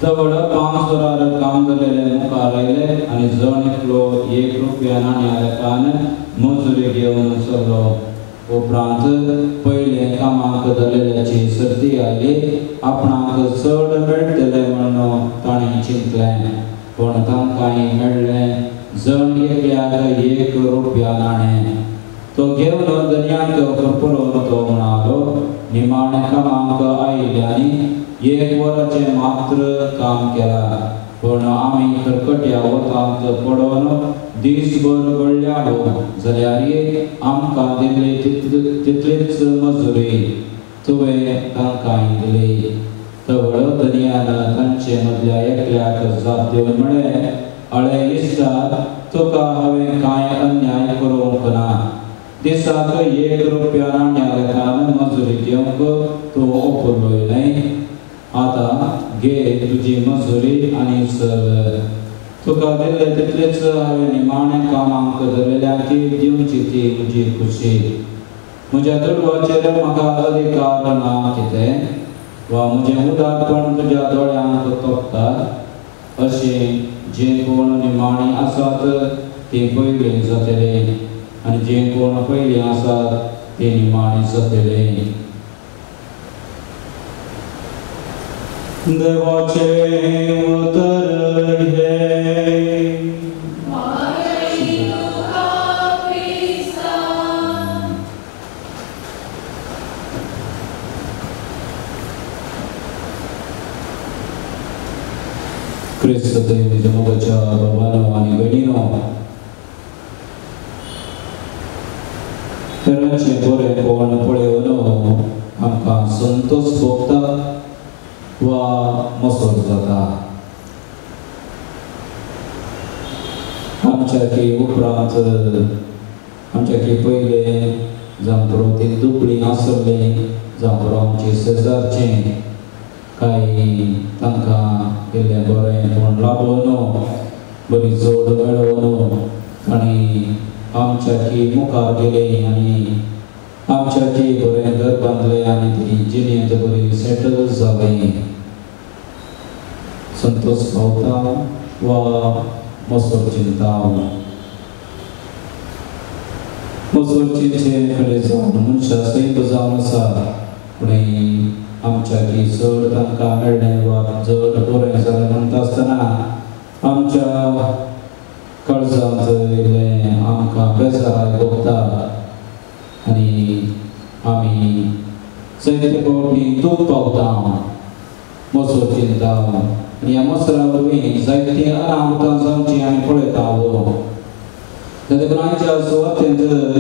तवड 5 वरार काम जालेले मुखार आयले आनी जण एकलो 1 रुपया नाण्यालेखान मजुरी घेवन सरलो उपरांत पयले कामाक जालेल्याची सर्ती आयली आपणाक चड मेळटले म्हणून ताणें चिंतलें पूण तांकांय मेळ्ळें जण एकल्याक 1 रुपया नाणें तो घेवन दर्यांत फरफरून तो म्हणालो निमाणे कामाक आयिल्ल्यांनी 1 वराचें मात्र काम केलां पूण आमी खरकट्या वतांत पडोवन दीसभर गळ्यालो जाल्यार आमकां दिल्ली तितलीच मजुरी तुवें तांकांय दिली तवळ दर्यान तांचे मदल्या एकल्याक जाप दिवन म्हळें अळे इश्टा तुका हांवें कांय अन्याय करूंक ना दिसाक 1 रुपया नाण्यालेखान मजुरी दिवंक तूं ओपुरलोय न्हय आतां घे तुजी मजुरी आनी चल तुका दिल्ले तितलेच हांवें निमाणें कामाक धरलेल्यांक दिवची ती म्हजी खुशी म्हज्या दुडवाचेर म्हाका अधिकार ना कितें वा म्हजें उदारपण तुज्या दोळ्यांक तोपता अशें जे कोण निमाणी आसात ते पयलीं जातले आनी जे कोण पयलीं आसात ते निमाणी जातले देवाचे उतर हे Cristo Deus de mogacha babano ani benino Heranche bore pon poleono amka santos bokta wa mosor jata आमच्या की उपरांत आमच्या की पयले जांपरो ती दुबळी आसले जांपरो आमचे शेजारचे काही तांकां गेले बरें पूण लाबोन बरी जोड मेळोवन तांणी आमच्या की मुखार गेले आनी आमच्या जी बरें घर बांदलें आनी ती जिणेंत बरी सेटल जाली संतोष पावता वा मसोर चिंता मसोर चिंचे कडेन जावन मनशां सैम जावन आसा पूण आमच्या की चड तांकां मेळ्ळें वा चड बरें जालें म्हणटा आसतना आमच्या काळजांत इल्लें आमकां बेजाराय भोगता आनी आमी जायते फावटी दूख पावता मसोर चिंता आनी ह्या मसरा वरवीं जायतीं अनाहुतां जावचीं आमी पळयता आयच्या सुवातेंत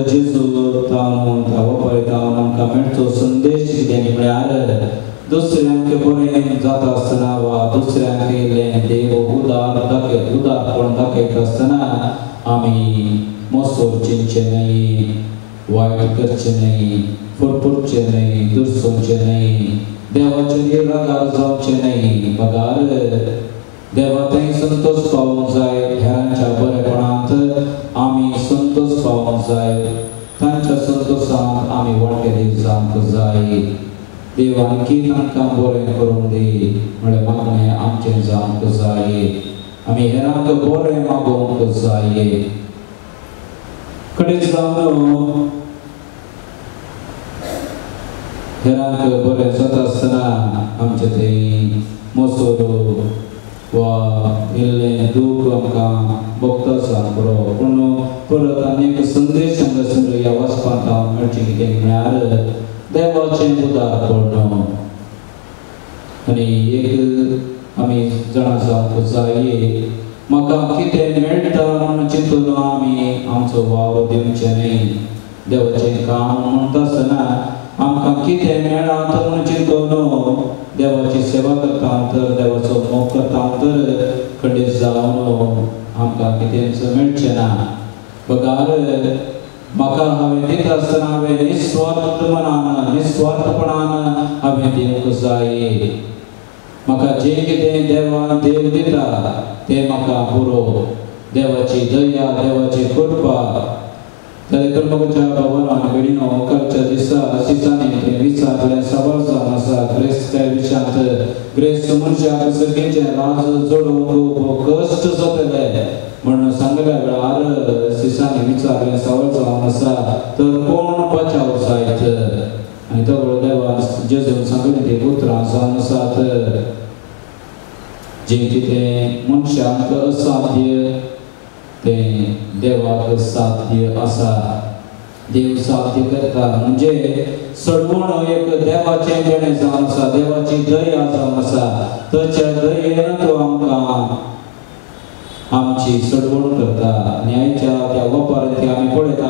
जेजू तावन वापरता आमकां मेळचो संदेश कितें म्हळ्यार दुसऱ्यांक बरें जाता आसतना वा दुसऱ्यांक इल्लें देव उदारपण दाखयता आसतना आमी मसोर चिंतचें न्हय वायट करचें न्हय फरफरचें न्हय दुरसोवचें न्हय देवाचेर रागार जावचें न्हय बगार देवा थंय संतोष पावूंक जाय हेरांच्या बरेपणांत आमी संतोष पावूंक जाय तांच्या संतोशांत आमी वांटेकार जावंक जाय देवान की तांकां बरें करूंक दी म्हळ्यार मागणें आमचें जावंक जाय आमी हेरांक बरें मागोवंक जाय कडेच जावन हेरांक बरें जाता आसतना आमचें थंय मसोर वा इल्लें दूख आमकां भोगता आसा पुरो पूण परत आनी एक संदेश हांगासर ह्या वाचपांत हांव मेळचें कितें म्हळ्यार देवाचें उदारपण आनी एक आमी जाणा जावंक जाय म्हाका कितें मेळटा म्हूण चिंतून आमी आमचो वावर दिवचें न्हय देवाचें काम म्हणटा आसतना आमकां कितें मेळ्ळां तो म्हूण चिंतून देवाची सेवा करता तर देवाचो मोग करता तर खंडीत जावन आमकां कितेंच मेळचें ना बगार म्हाका हांवें दिता आसतना हांवें निस्वार्थ मनान निस्वार्थपणान हांवें दिवंक जाय म्हाका जें कितें देव दिता तें म्हाका पुरो देवाची दया देवाची कृपा जाल्यार कर्मकाच्या भवनान घडीनो कालच्या दिसा सिसांनी विचारलें सवाल जावन आसा ग्रेस त्या विशयांत ग्रेस मनशाक सर्गेचें राज जोडूंक कश्ट जातले म्हणून सांगल्या वेळार सिसांनी विचारलें सवाल जावन आसा तर कोण बचाव जायत आनी तो वेळ देवान जेजून सांगलें ती उतरां जावन आसात जें कितें मनशांक असाध्य तें देवाक साध्य आसा देव साध्य करता म्हणजे सडवण एक देवाचें जेणे जावन आसा देवाची दया जावन आसा ताच्या दयेन तो आमकां आमची सडवण करता आनी आयच्या त्या वापारांत आमी पळयता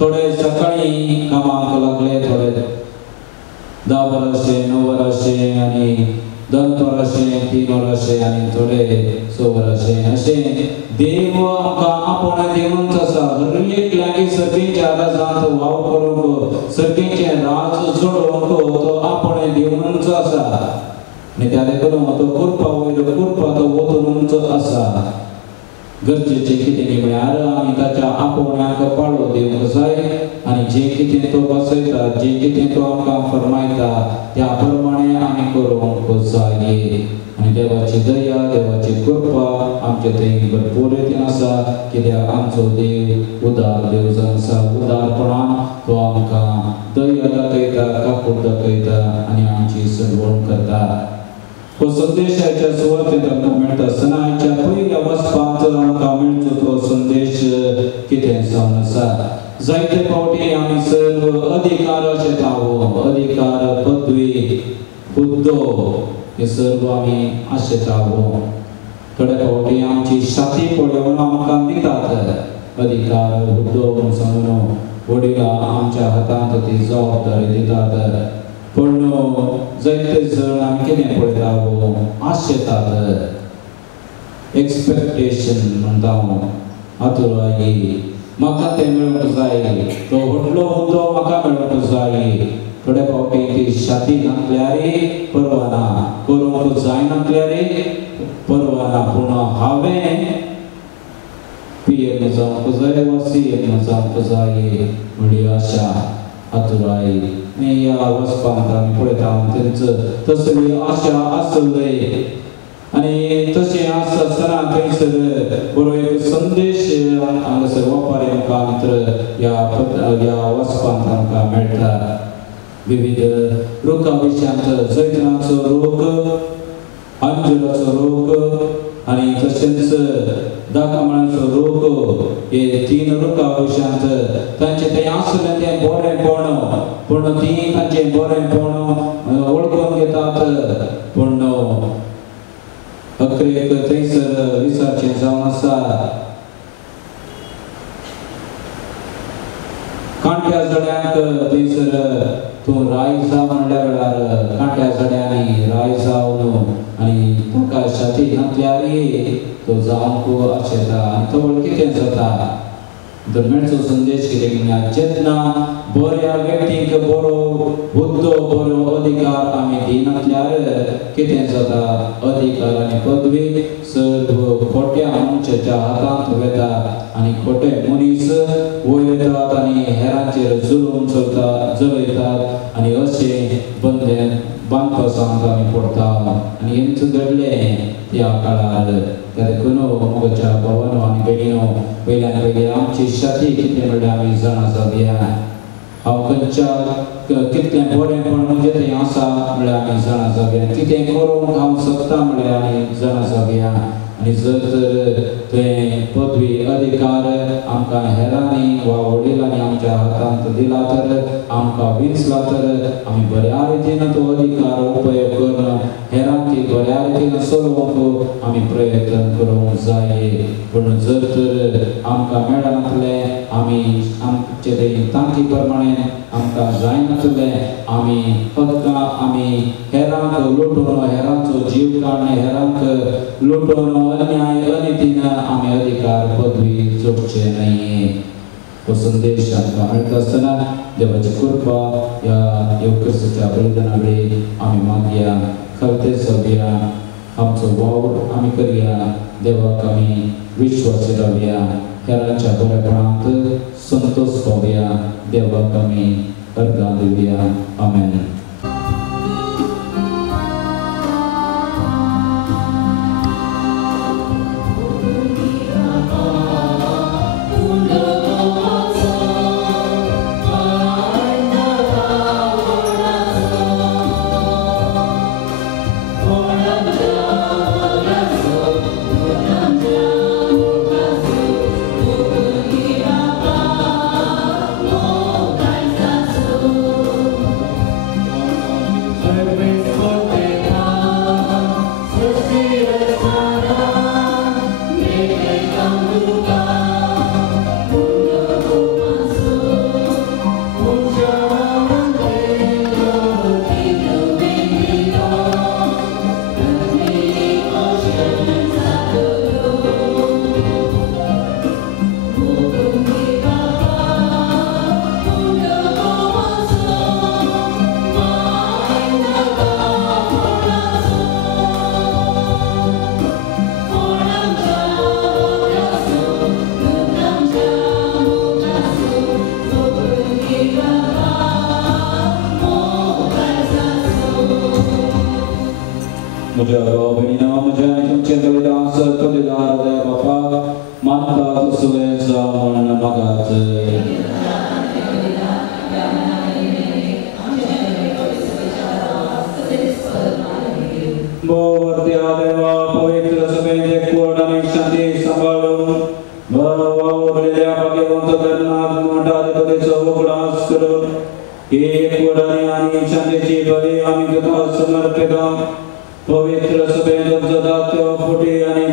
थोडे सकाळीं कामाक लागले थोडे 10 वरांचे 9 वरांचे आनी 2 वरांचे 3 वरांचे आनी थोडे 6 वरांचे अशें देव आमकां आपण दिवंच आसा हर एक लागीं सर्गेच्या राजांत वाव करूंक सर्गेचें राज जोडूंक तो आपण दिवंच आसा आनी त्या देखून तो कृपा वयलो कृपा तो वतूंच आसा गरजेचें कितें म्हळ्यार आमी ताच्या आपोवण्याक पाळो दिवंक जाय आनी जें कितें तो बसयता जें कितें तो आमकां फरमायता त्या प्रमाणे आमी करूंक जाय आनी देवाची दया देवाची कृपा आमचे थंय भरपूर रितीन आसा कित्याक आमचो देव उदार देव जावन आसा उदारपणान तो आमकां दया दाखयता काकूट दाखयता आनी आमची सडवण करता हो संदेशाच्या सुवातेर आमकां मेळटा आसतना आयच्या पयल्या वचपांत आमकां मेळचो तो संदेश कितें जावन आसा जायते फावटी आमी सर्व अधिकार आशेताव अधिकार पदवी हुद्दो हे सर्व आमी आशेताव थोडे फावटी आमची छाती पळोवन आमकां दितात अधिकार हुद्दो म्हूण सांगून वडिलां आमच्या हातांत ती जबाबदारी दितात पण जायते जण आमी कितें पळयता आशेतात एक्सपेक्टेशन म्हणटा आतुराई म्हाका तें मेळूंक जाय तो व्हडलो हुद्दो म्हाका मेळूंक जाय थोडे फावटी ती छाती नासल्यारय परवाना करूंक जायनासल्यारय परवाना पूण हांवें PM जावंक जाय वा CM जावंक जाय म्हणली आशा आतुराई मी या वचपांत आमी पळयता तेंचं तसली आशा आसलय आनी तशें आसतना थंयसर बरो एक संदेश हांगासर वापारी मुखांतर या वचपांत आमकां मेळटा विविध रोगा विशयांत जैतनाचो रोग अंजुराचो रोग आनी तशेंच दाखमाळाचो रोग हे 3 रोगा विशयांत तांचें तें आसलें तें बरेंपण पूण तीं तांचें बरेंपण वळखून घेतात पूण अखेरेक थंयसर विचारचें जावन आसा कांट्या जड्यांक थंयसर तूं राय जाव म्हणल्या वेळार कांट्या जड्यांनी राय जावन आनी ताका शाती घातल्यार तो जावंक आशेता आनी तो कितें जाता धर्मेचो संदेश कितें म्हळ्यार जेन्ना बऱ्या व्यक्तीक बरो हुद्दो बरो अधिकार आमी दिनातल्यार कितें जाता अधिकार आनी पदवी सर्व खोट्या मनशाच्या हातांत वता आनी खोटे मनीस वयतात आनी हेरांचेर जुलूम चलयतात आनी अशें बंधन बांदपासांत आमी पडटा आनी हेंच घडलें त्या काळार त्या देखून मोगाच्या भावांनो आनी भयणीनो पयल्यान पयलीं आमची शाती कितें म्हणल्यार आमी जाणा जावया हांव खंयच्या कितलें बरेंपण म्हजें थंय आसा म्हणल्यार आमी जाणा जावया कितें करूंक हांव शकता म्हणल्यार आमी जाणा जावया आनी जर तर थंय पदवी अधिकार आमकां हेरांनी वा वडिलांनी आमच्या हातांत दिला तर आमकां विंचला तर आमी बऱ्या रितीन तो अधिकार उपयोग करून हेरांक ती बऱ्या रितीन चलोवंक आमी प्रयत्न करूंक जाय पूण जर तर आमकां मेळनातलें आमी आमचे थंय तांकी प्रमाणे आमकां जायनातलें आमी फक्त आमी हेरांक लुटून हेरांचो जीव काडणे हेरांक लुटून अन्याय अनितीन आमी अधिकार पदवी जोडचे न्हय हो संदेश आमकां मेळटा आसतना देवाची कृपा ह्या येवकरच्या बलिदाना वेळी आमी मागया खरें जावया आमचो वावर आमी करया देवाक आमी विश्वासी रावया हेरांच्या बरेपणांत संतोश पावया देवाक आमी अर्गां दिवया आमेन म्हज्या भाव भयणीनो म्हज्या तुमचें बलिदान सत्पदिदार दया बापा मानता तुसुले जावन मागात बोवर्त्या देवा पवित्र सभेत एकवट आनी शांती सांबाळून वावरलेल्या भाग्यवंत धर्नाथ मोठाधिपतीचो उगडास करून ही एकवट आनी शांतीची बली आमी तुका समर्पिता पवित्र सभेत दात्यो फुटी आनी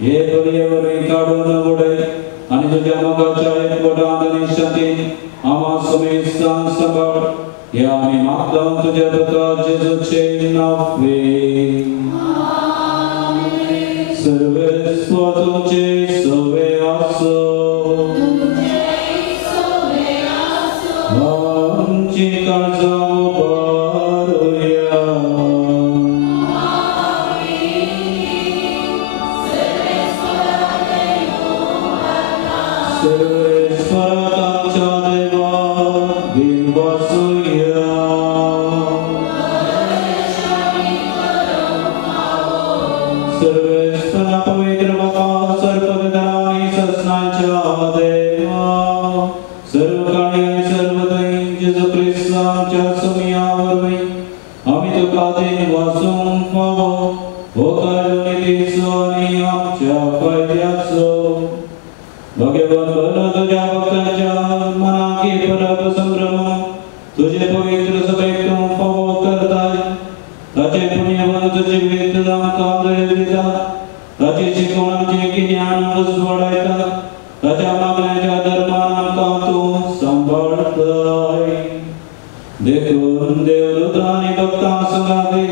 हे बलयेवरी काडून उडय आनी तुज्या मोगाच्या एकवटांत आनी शांतीन आमा समेत सांबाळ हे आमी मागता तुज्या पुत्रा जेजूचे नांवे सर्वेस्व तुमचे सवे आसो आमची काळजां सर्वेश्वराच्या देवा वासूया सर्वेश्वरा पवित्र बापा सर्वपदानी सस्नाच्या देवा सर्वकाळी आणि सर्वदैन जेजू ख्रिस्ताच्या सुमियावर आम्ही तुका दिन वाचून पावो हो कारणीतीचो आणि आमच्या फायद्याचो भगवान बरो तुझ्या भक्तांच्या मनाकी परब संभ्रम तुझे पवित्र सभेत तू पावो करताय ताचे पुण्यवंत जीवित आमकां दिता ताचे शिकवणाचे ज्ञान वाढायता ताच्या मागण्याच्या धर्मान आमकां तू सांभाळताय देखून देवदूतांनी भक्तां संगाती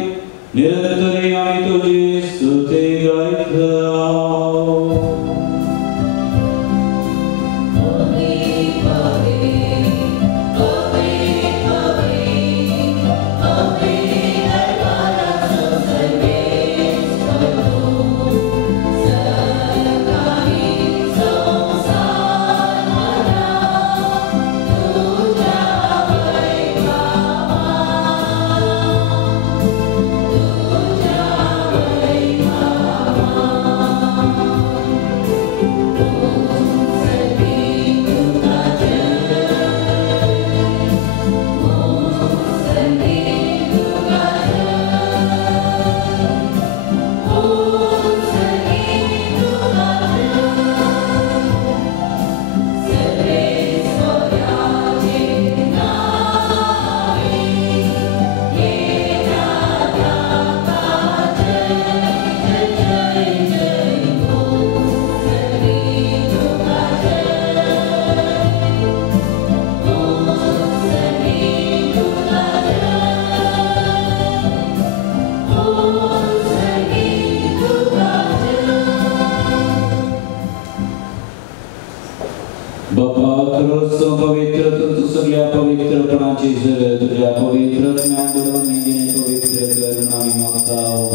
निरंतरी आम्ही तुझी स्तुती गायता पवित्र तू सगळ्या पवित्रपणाची जर तुझ्या पवित्र ज्ञान पवित्र करून आम्ही मागताव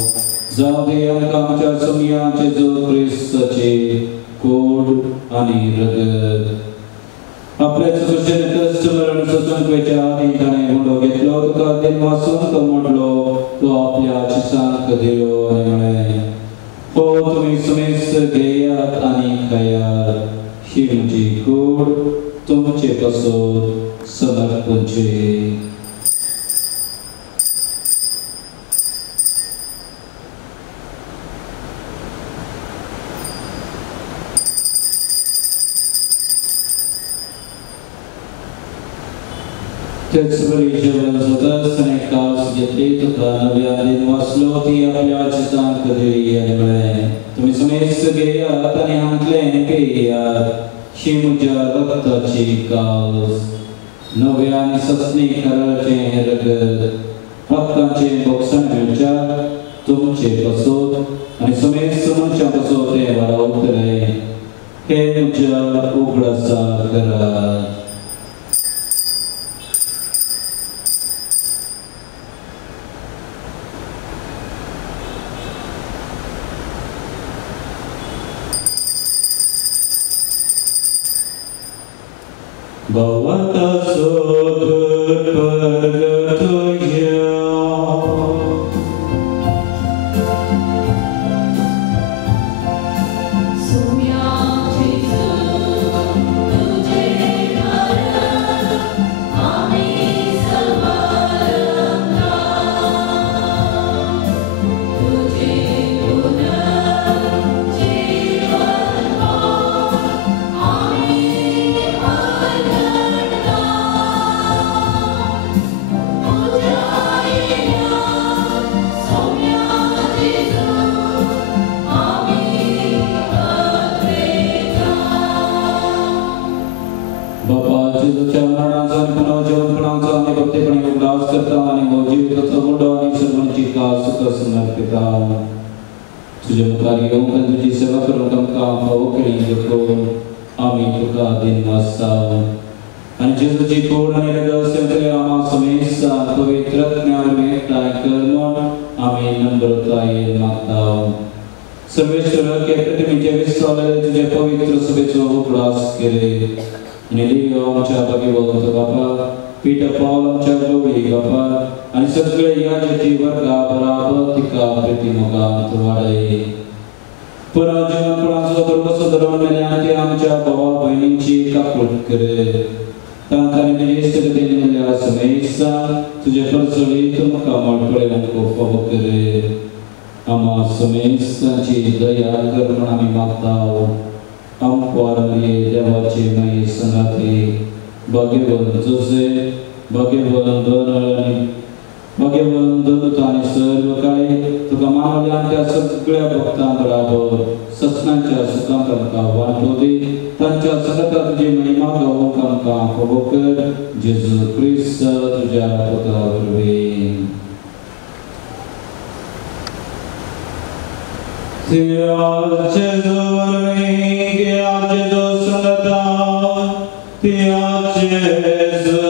जाऊ दे आमच्या समयाचे जो ख्रिस्ताचे कोड आणि रगत आपल्या सुशेन कष्ट मरण ससंकेच्या आधी ताणे मुंडो घेतलो तुका दिन वाचून तो म्हटलो तो आपल्या चिसांक दिलो आणि म्हणे हो तुम्ही समेस्त घेयात आणि खायात ही म्हजी कोड तुमचे पासून समर्पणचे त्याचबरी जेवण स्वतःच आणि कास घेतली तुका नव्या दिन वाचलो ती आपल्या चितांक दिली आणि म्हणे तुम्ही समेस्त घेयात आणि हांतले पेयात ही म्हज्या रक्ताची कास नव्या आणि ससनी कराचे रगत हक्काचे भोगसण मेळच्या तुमचे पासून आणि समेस्त मनशा पासून ते वारावतले हे म्हज्या उगडासा करात भवता सोधुर परगतुया तुझ्या मुखारी येऊन पण तुझी सेवा करून तुमका भाऊ केली देखून आम्ही तुका दिन वाचताव आणि जेजूची कोड आणि रगत आम्हा समेत पवित्र ज्ञान मेळटाय कर म्हूण आम्ही नम्रतायेन मागताव सर्वेश्वर के प्रतिमेचे विस्तार तुझे पवित्र सभेचो उगडास केले आणि लियो आमच्या भगवंत बापा पीटर पावल आमच्या गवळी बापा आणि सगळे याची वर्गा बराबर तिका प्रतिमोगांत वाढय पुनर्जीवनपणाचो गर्वसो धरून आमच्या भावा बहिणींची काकूट करे तांकाने येशुदेवने दिलेल्या समेसा तुझे परसळी तुमका मळपळे नको फावो करे आम्हा समेसाची दया कर म्हणून आम्ही मागताव आमकारिये देवाचे माये संगाती भाग्यवान जोसे भाग्यवान दोन आणि सर्व काही तुका मानवल्या त्या सगळ्या भक्तां बरोबर ससनांच्या सुखांत आमकां वांटो दी तांच्या संगतात तुजी महिमा गावूंक आमकां फावो कर जेजू ख्रिस्त तुज्या पुता वरवीं जेजू वरवीं जेजू संगतात जेजू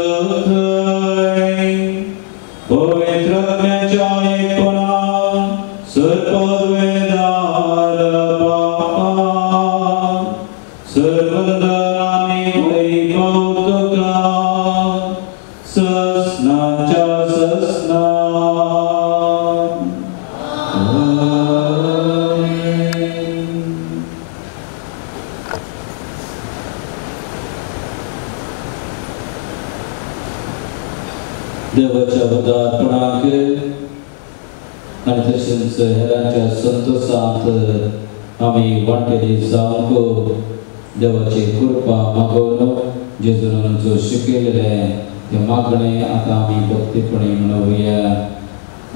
पवित्र एकपणा सर्वपद वेदार बापा सर्वंदरानी वैभवतुका ससनाच्या ससना देवाच्या पदार्पणाक आणि तशेंच हेरांच्या संतोषांत आमी वांटेली जावंक देवाची कृपा मागोवन जेजून आमचो शिकयलेले ते मागणे आतां आमी भक्तीपणी म्हणुया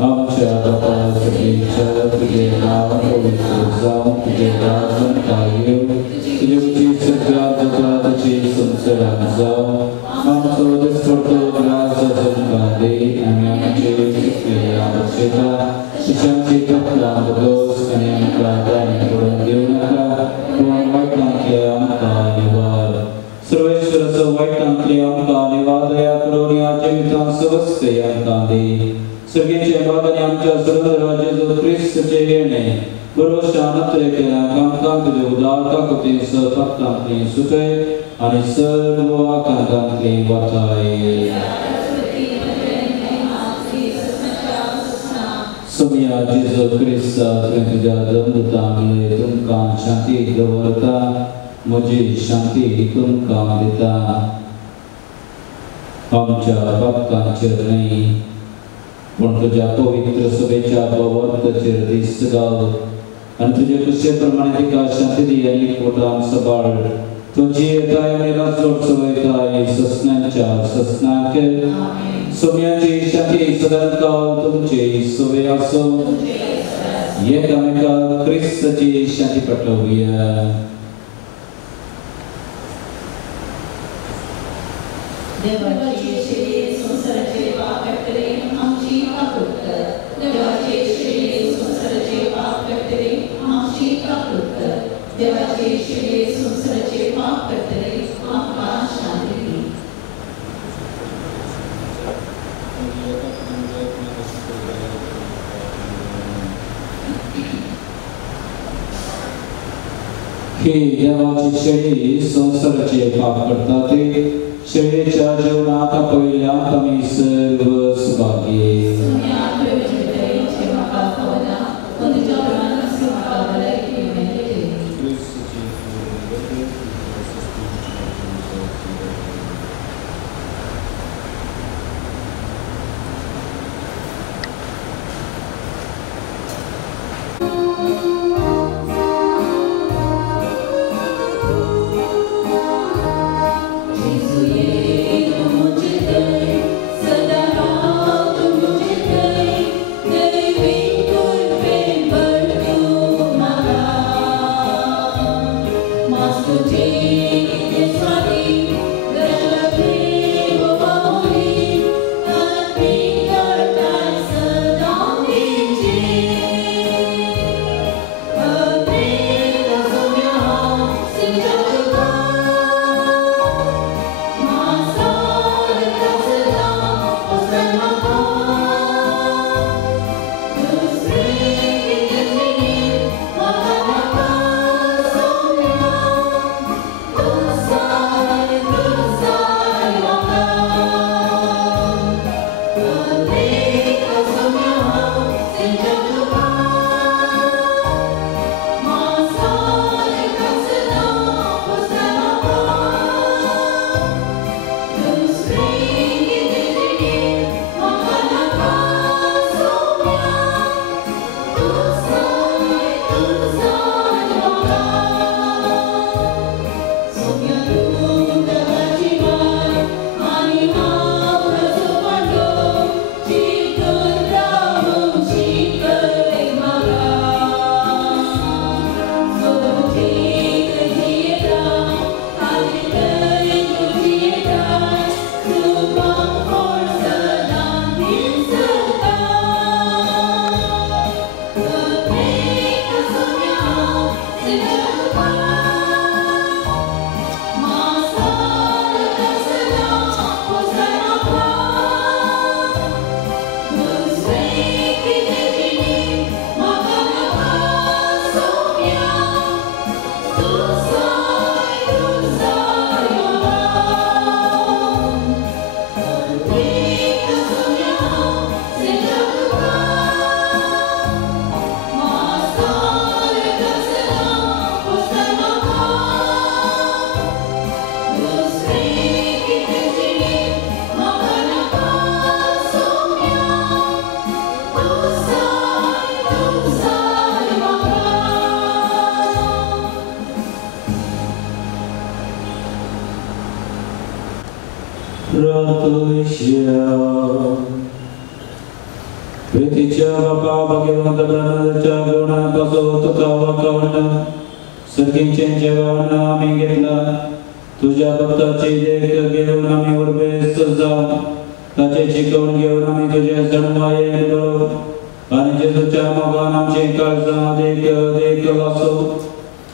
आमच्या बापाच्या तुझे नाव पवित्र जावं तुझे राज्य येवं तुझे उची सगळ्या तुझी संसारान जावं आमचो दिसपडटो ग्रास तुमकां दे आमी आमचे शिकलेल्या आवश्यकता शिक्षांची तत्वां बदोस आनी आमकां दान पडून दिवं नाका पूण वायटांतले आमकां निवार सर्वेश्वराचो वायटांतले आमकां निवार दया करून ह्या जिवितांत सवस्थे आमकां दे सगळ्यांचे बाबांनी आमच्या सर्व जेजू ख्रिस्ताचे येणे बरो शांतते केला कामकाम तुझे उदार काकुती सपत्तांतली सुटय आणि सर्व आकांतांतली वाटाय समया जेजू ख्रिस्ता तुझ्या दमदुतांगले तुमकां शांती दवरता म्हजी शांती तुमकां दिता आमच्या भक्तांचेर न्हय पण तुझ्या पवित्र सभेच्या भवंतचेर दिस घाल आणि तुझे कुशे प्रमाणे तिका शांती दी आनी पोटान सांबाळ तुझी येताय आनी राजोड चलयताय ससनांच्या ससनाक सोम्याची शांती सदांकाळ तुमचे सवे आसो एकामेकाक ख्रिस्ताची शांती पाठवुया देवाची श्री संसाराचे पाप करतले आमची काकूट कर देवाचे श्री संसाराचे पाप करतले आमची काकूट कर देवाचे श्री संसाराचे पाप करतले आमकां शांती दी ही देवाची शेळी संसाराचे पाप करता ते शेळीच्या जीवनात पहिल्यांत आमी सर्व सुभागी मुझे सदा प्रीतीच्या बापा भाग्यवंत ब्रह्मदेवाच्या गुणापासून तुका वाकावणं सगळ्यांच्या भावना आम्ही घेतला तुझ्या भक्ताची देख घेऊन आम्ही उर्बेस जाऊ ताचे शिकवून घेऊन आम्ही तुझ्या जन्माये करू आणि जेजूच्या मोगान आमची काळजा देख वासो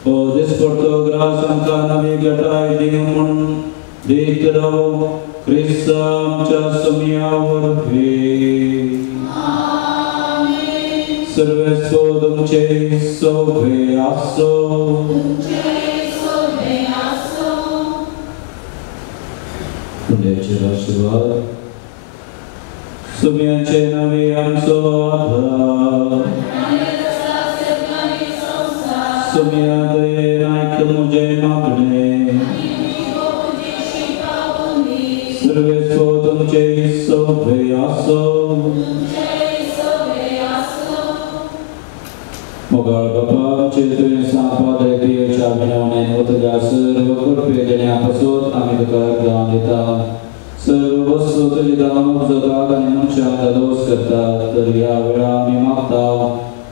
ओ दिसपडतो ग्रासांका नवी गटाय देव म्हणून देत राहो ख्रिस्त आमच्या सुमियावर सर्वस्व तुमचे सोबे असो पुण्याचे आशीर्वाद सुमियांचे नवे आमचो आधार सुमिया दये नायक मुझे मागणे सर्वस्व तुमचे सोबे असो मोगाळ बापा तुझे सांपादय प्रियच्या विनवणे उतगा सर्व कृपे देण्यापासून आम्ही तुका दान देता सर्व वस्तू तुझे दान जगात आणि मनुष्याला दोष करतात तर या वेळा आम्ही मागता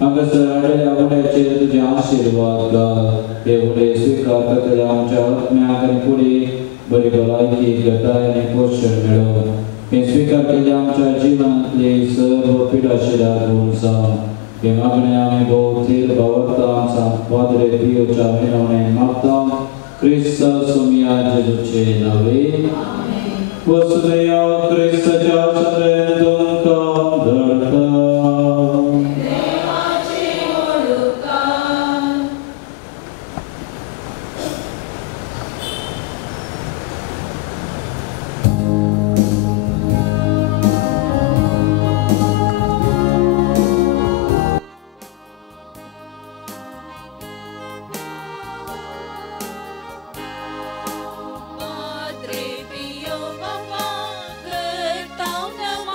अंगसराडल्या गुण्याचे तुझे आशीर्वाद का हे गुणे स्वीकार करता आमच्या आत्म्याक आणि पुढे बरी भलायकी गटाय आणि पोषण मिळव हे स्वीकार केले आमच्या जीवनातले सर्व पीडाशिला दूर जा हे मागणे आम्ही बहुतेर भावता आमचा पादरे प्रियोच्या विनवणे मागता ख्रिस्त सुमिया जेजूचे नावे वसुदेया ख्रिस्ताच्या चंद्रेतून काम धडका Padre Pio Papa, kertau nama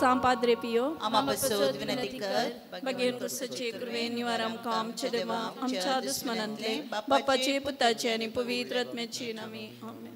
सांग पाद्रे पियो आम्हा बसोद विनंती कर बगेर क्रसाचे कृपेन निवार आमकां आमचे देवा आमच्या दुस्मनांतले बापाचे पुताचे आनी पवित्र आत्म्याचे नामी आमेन.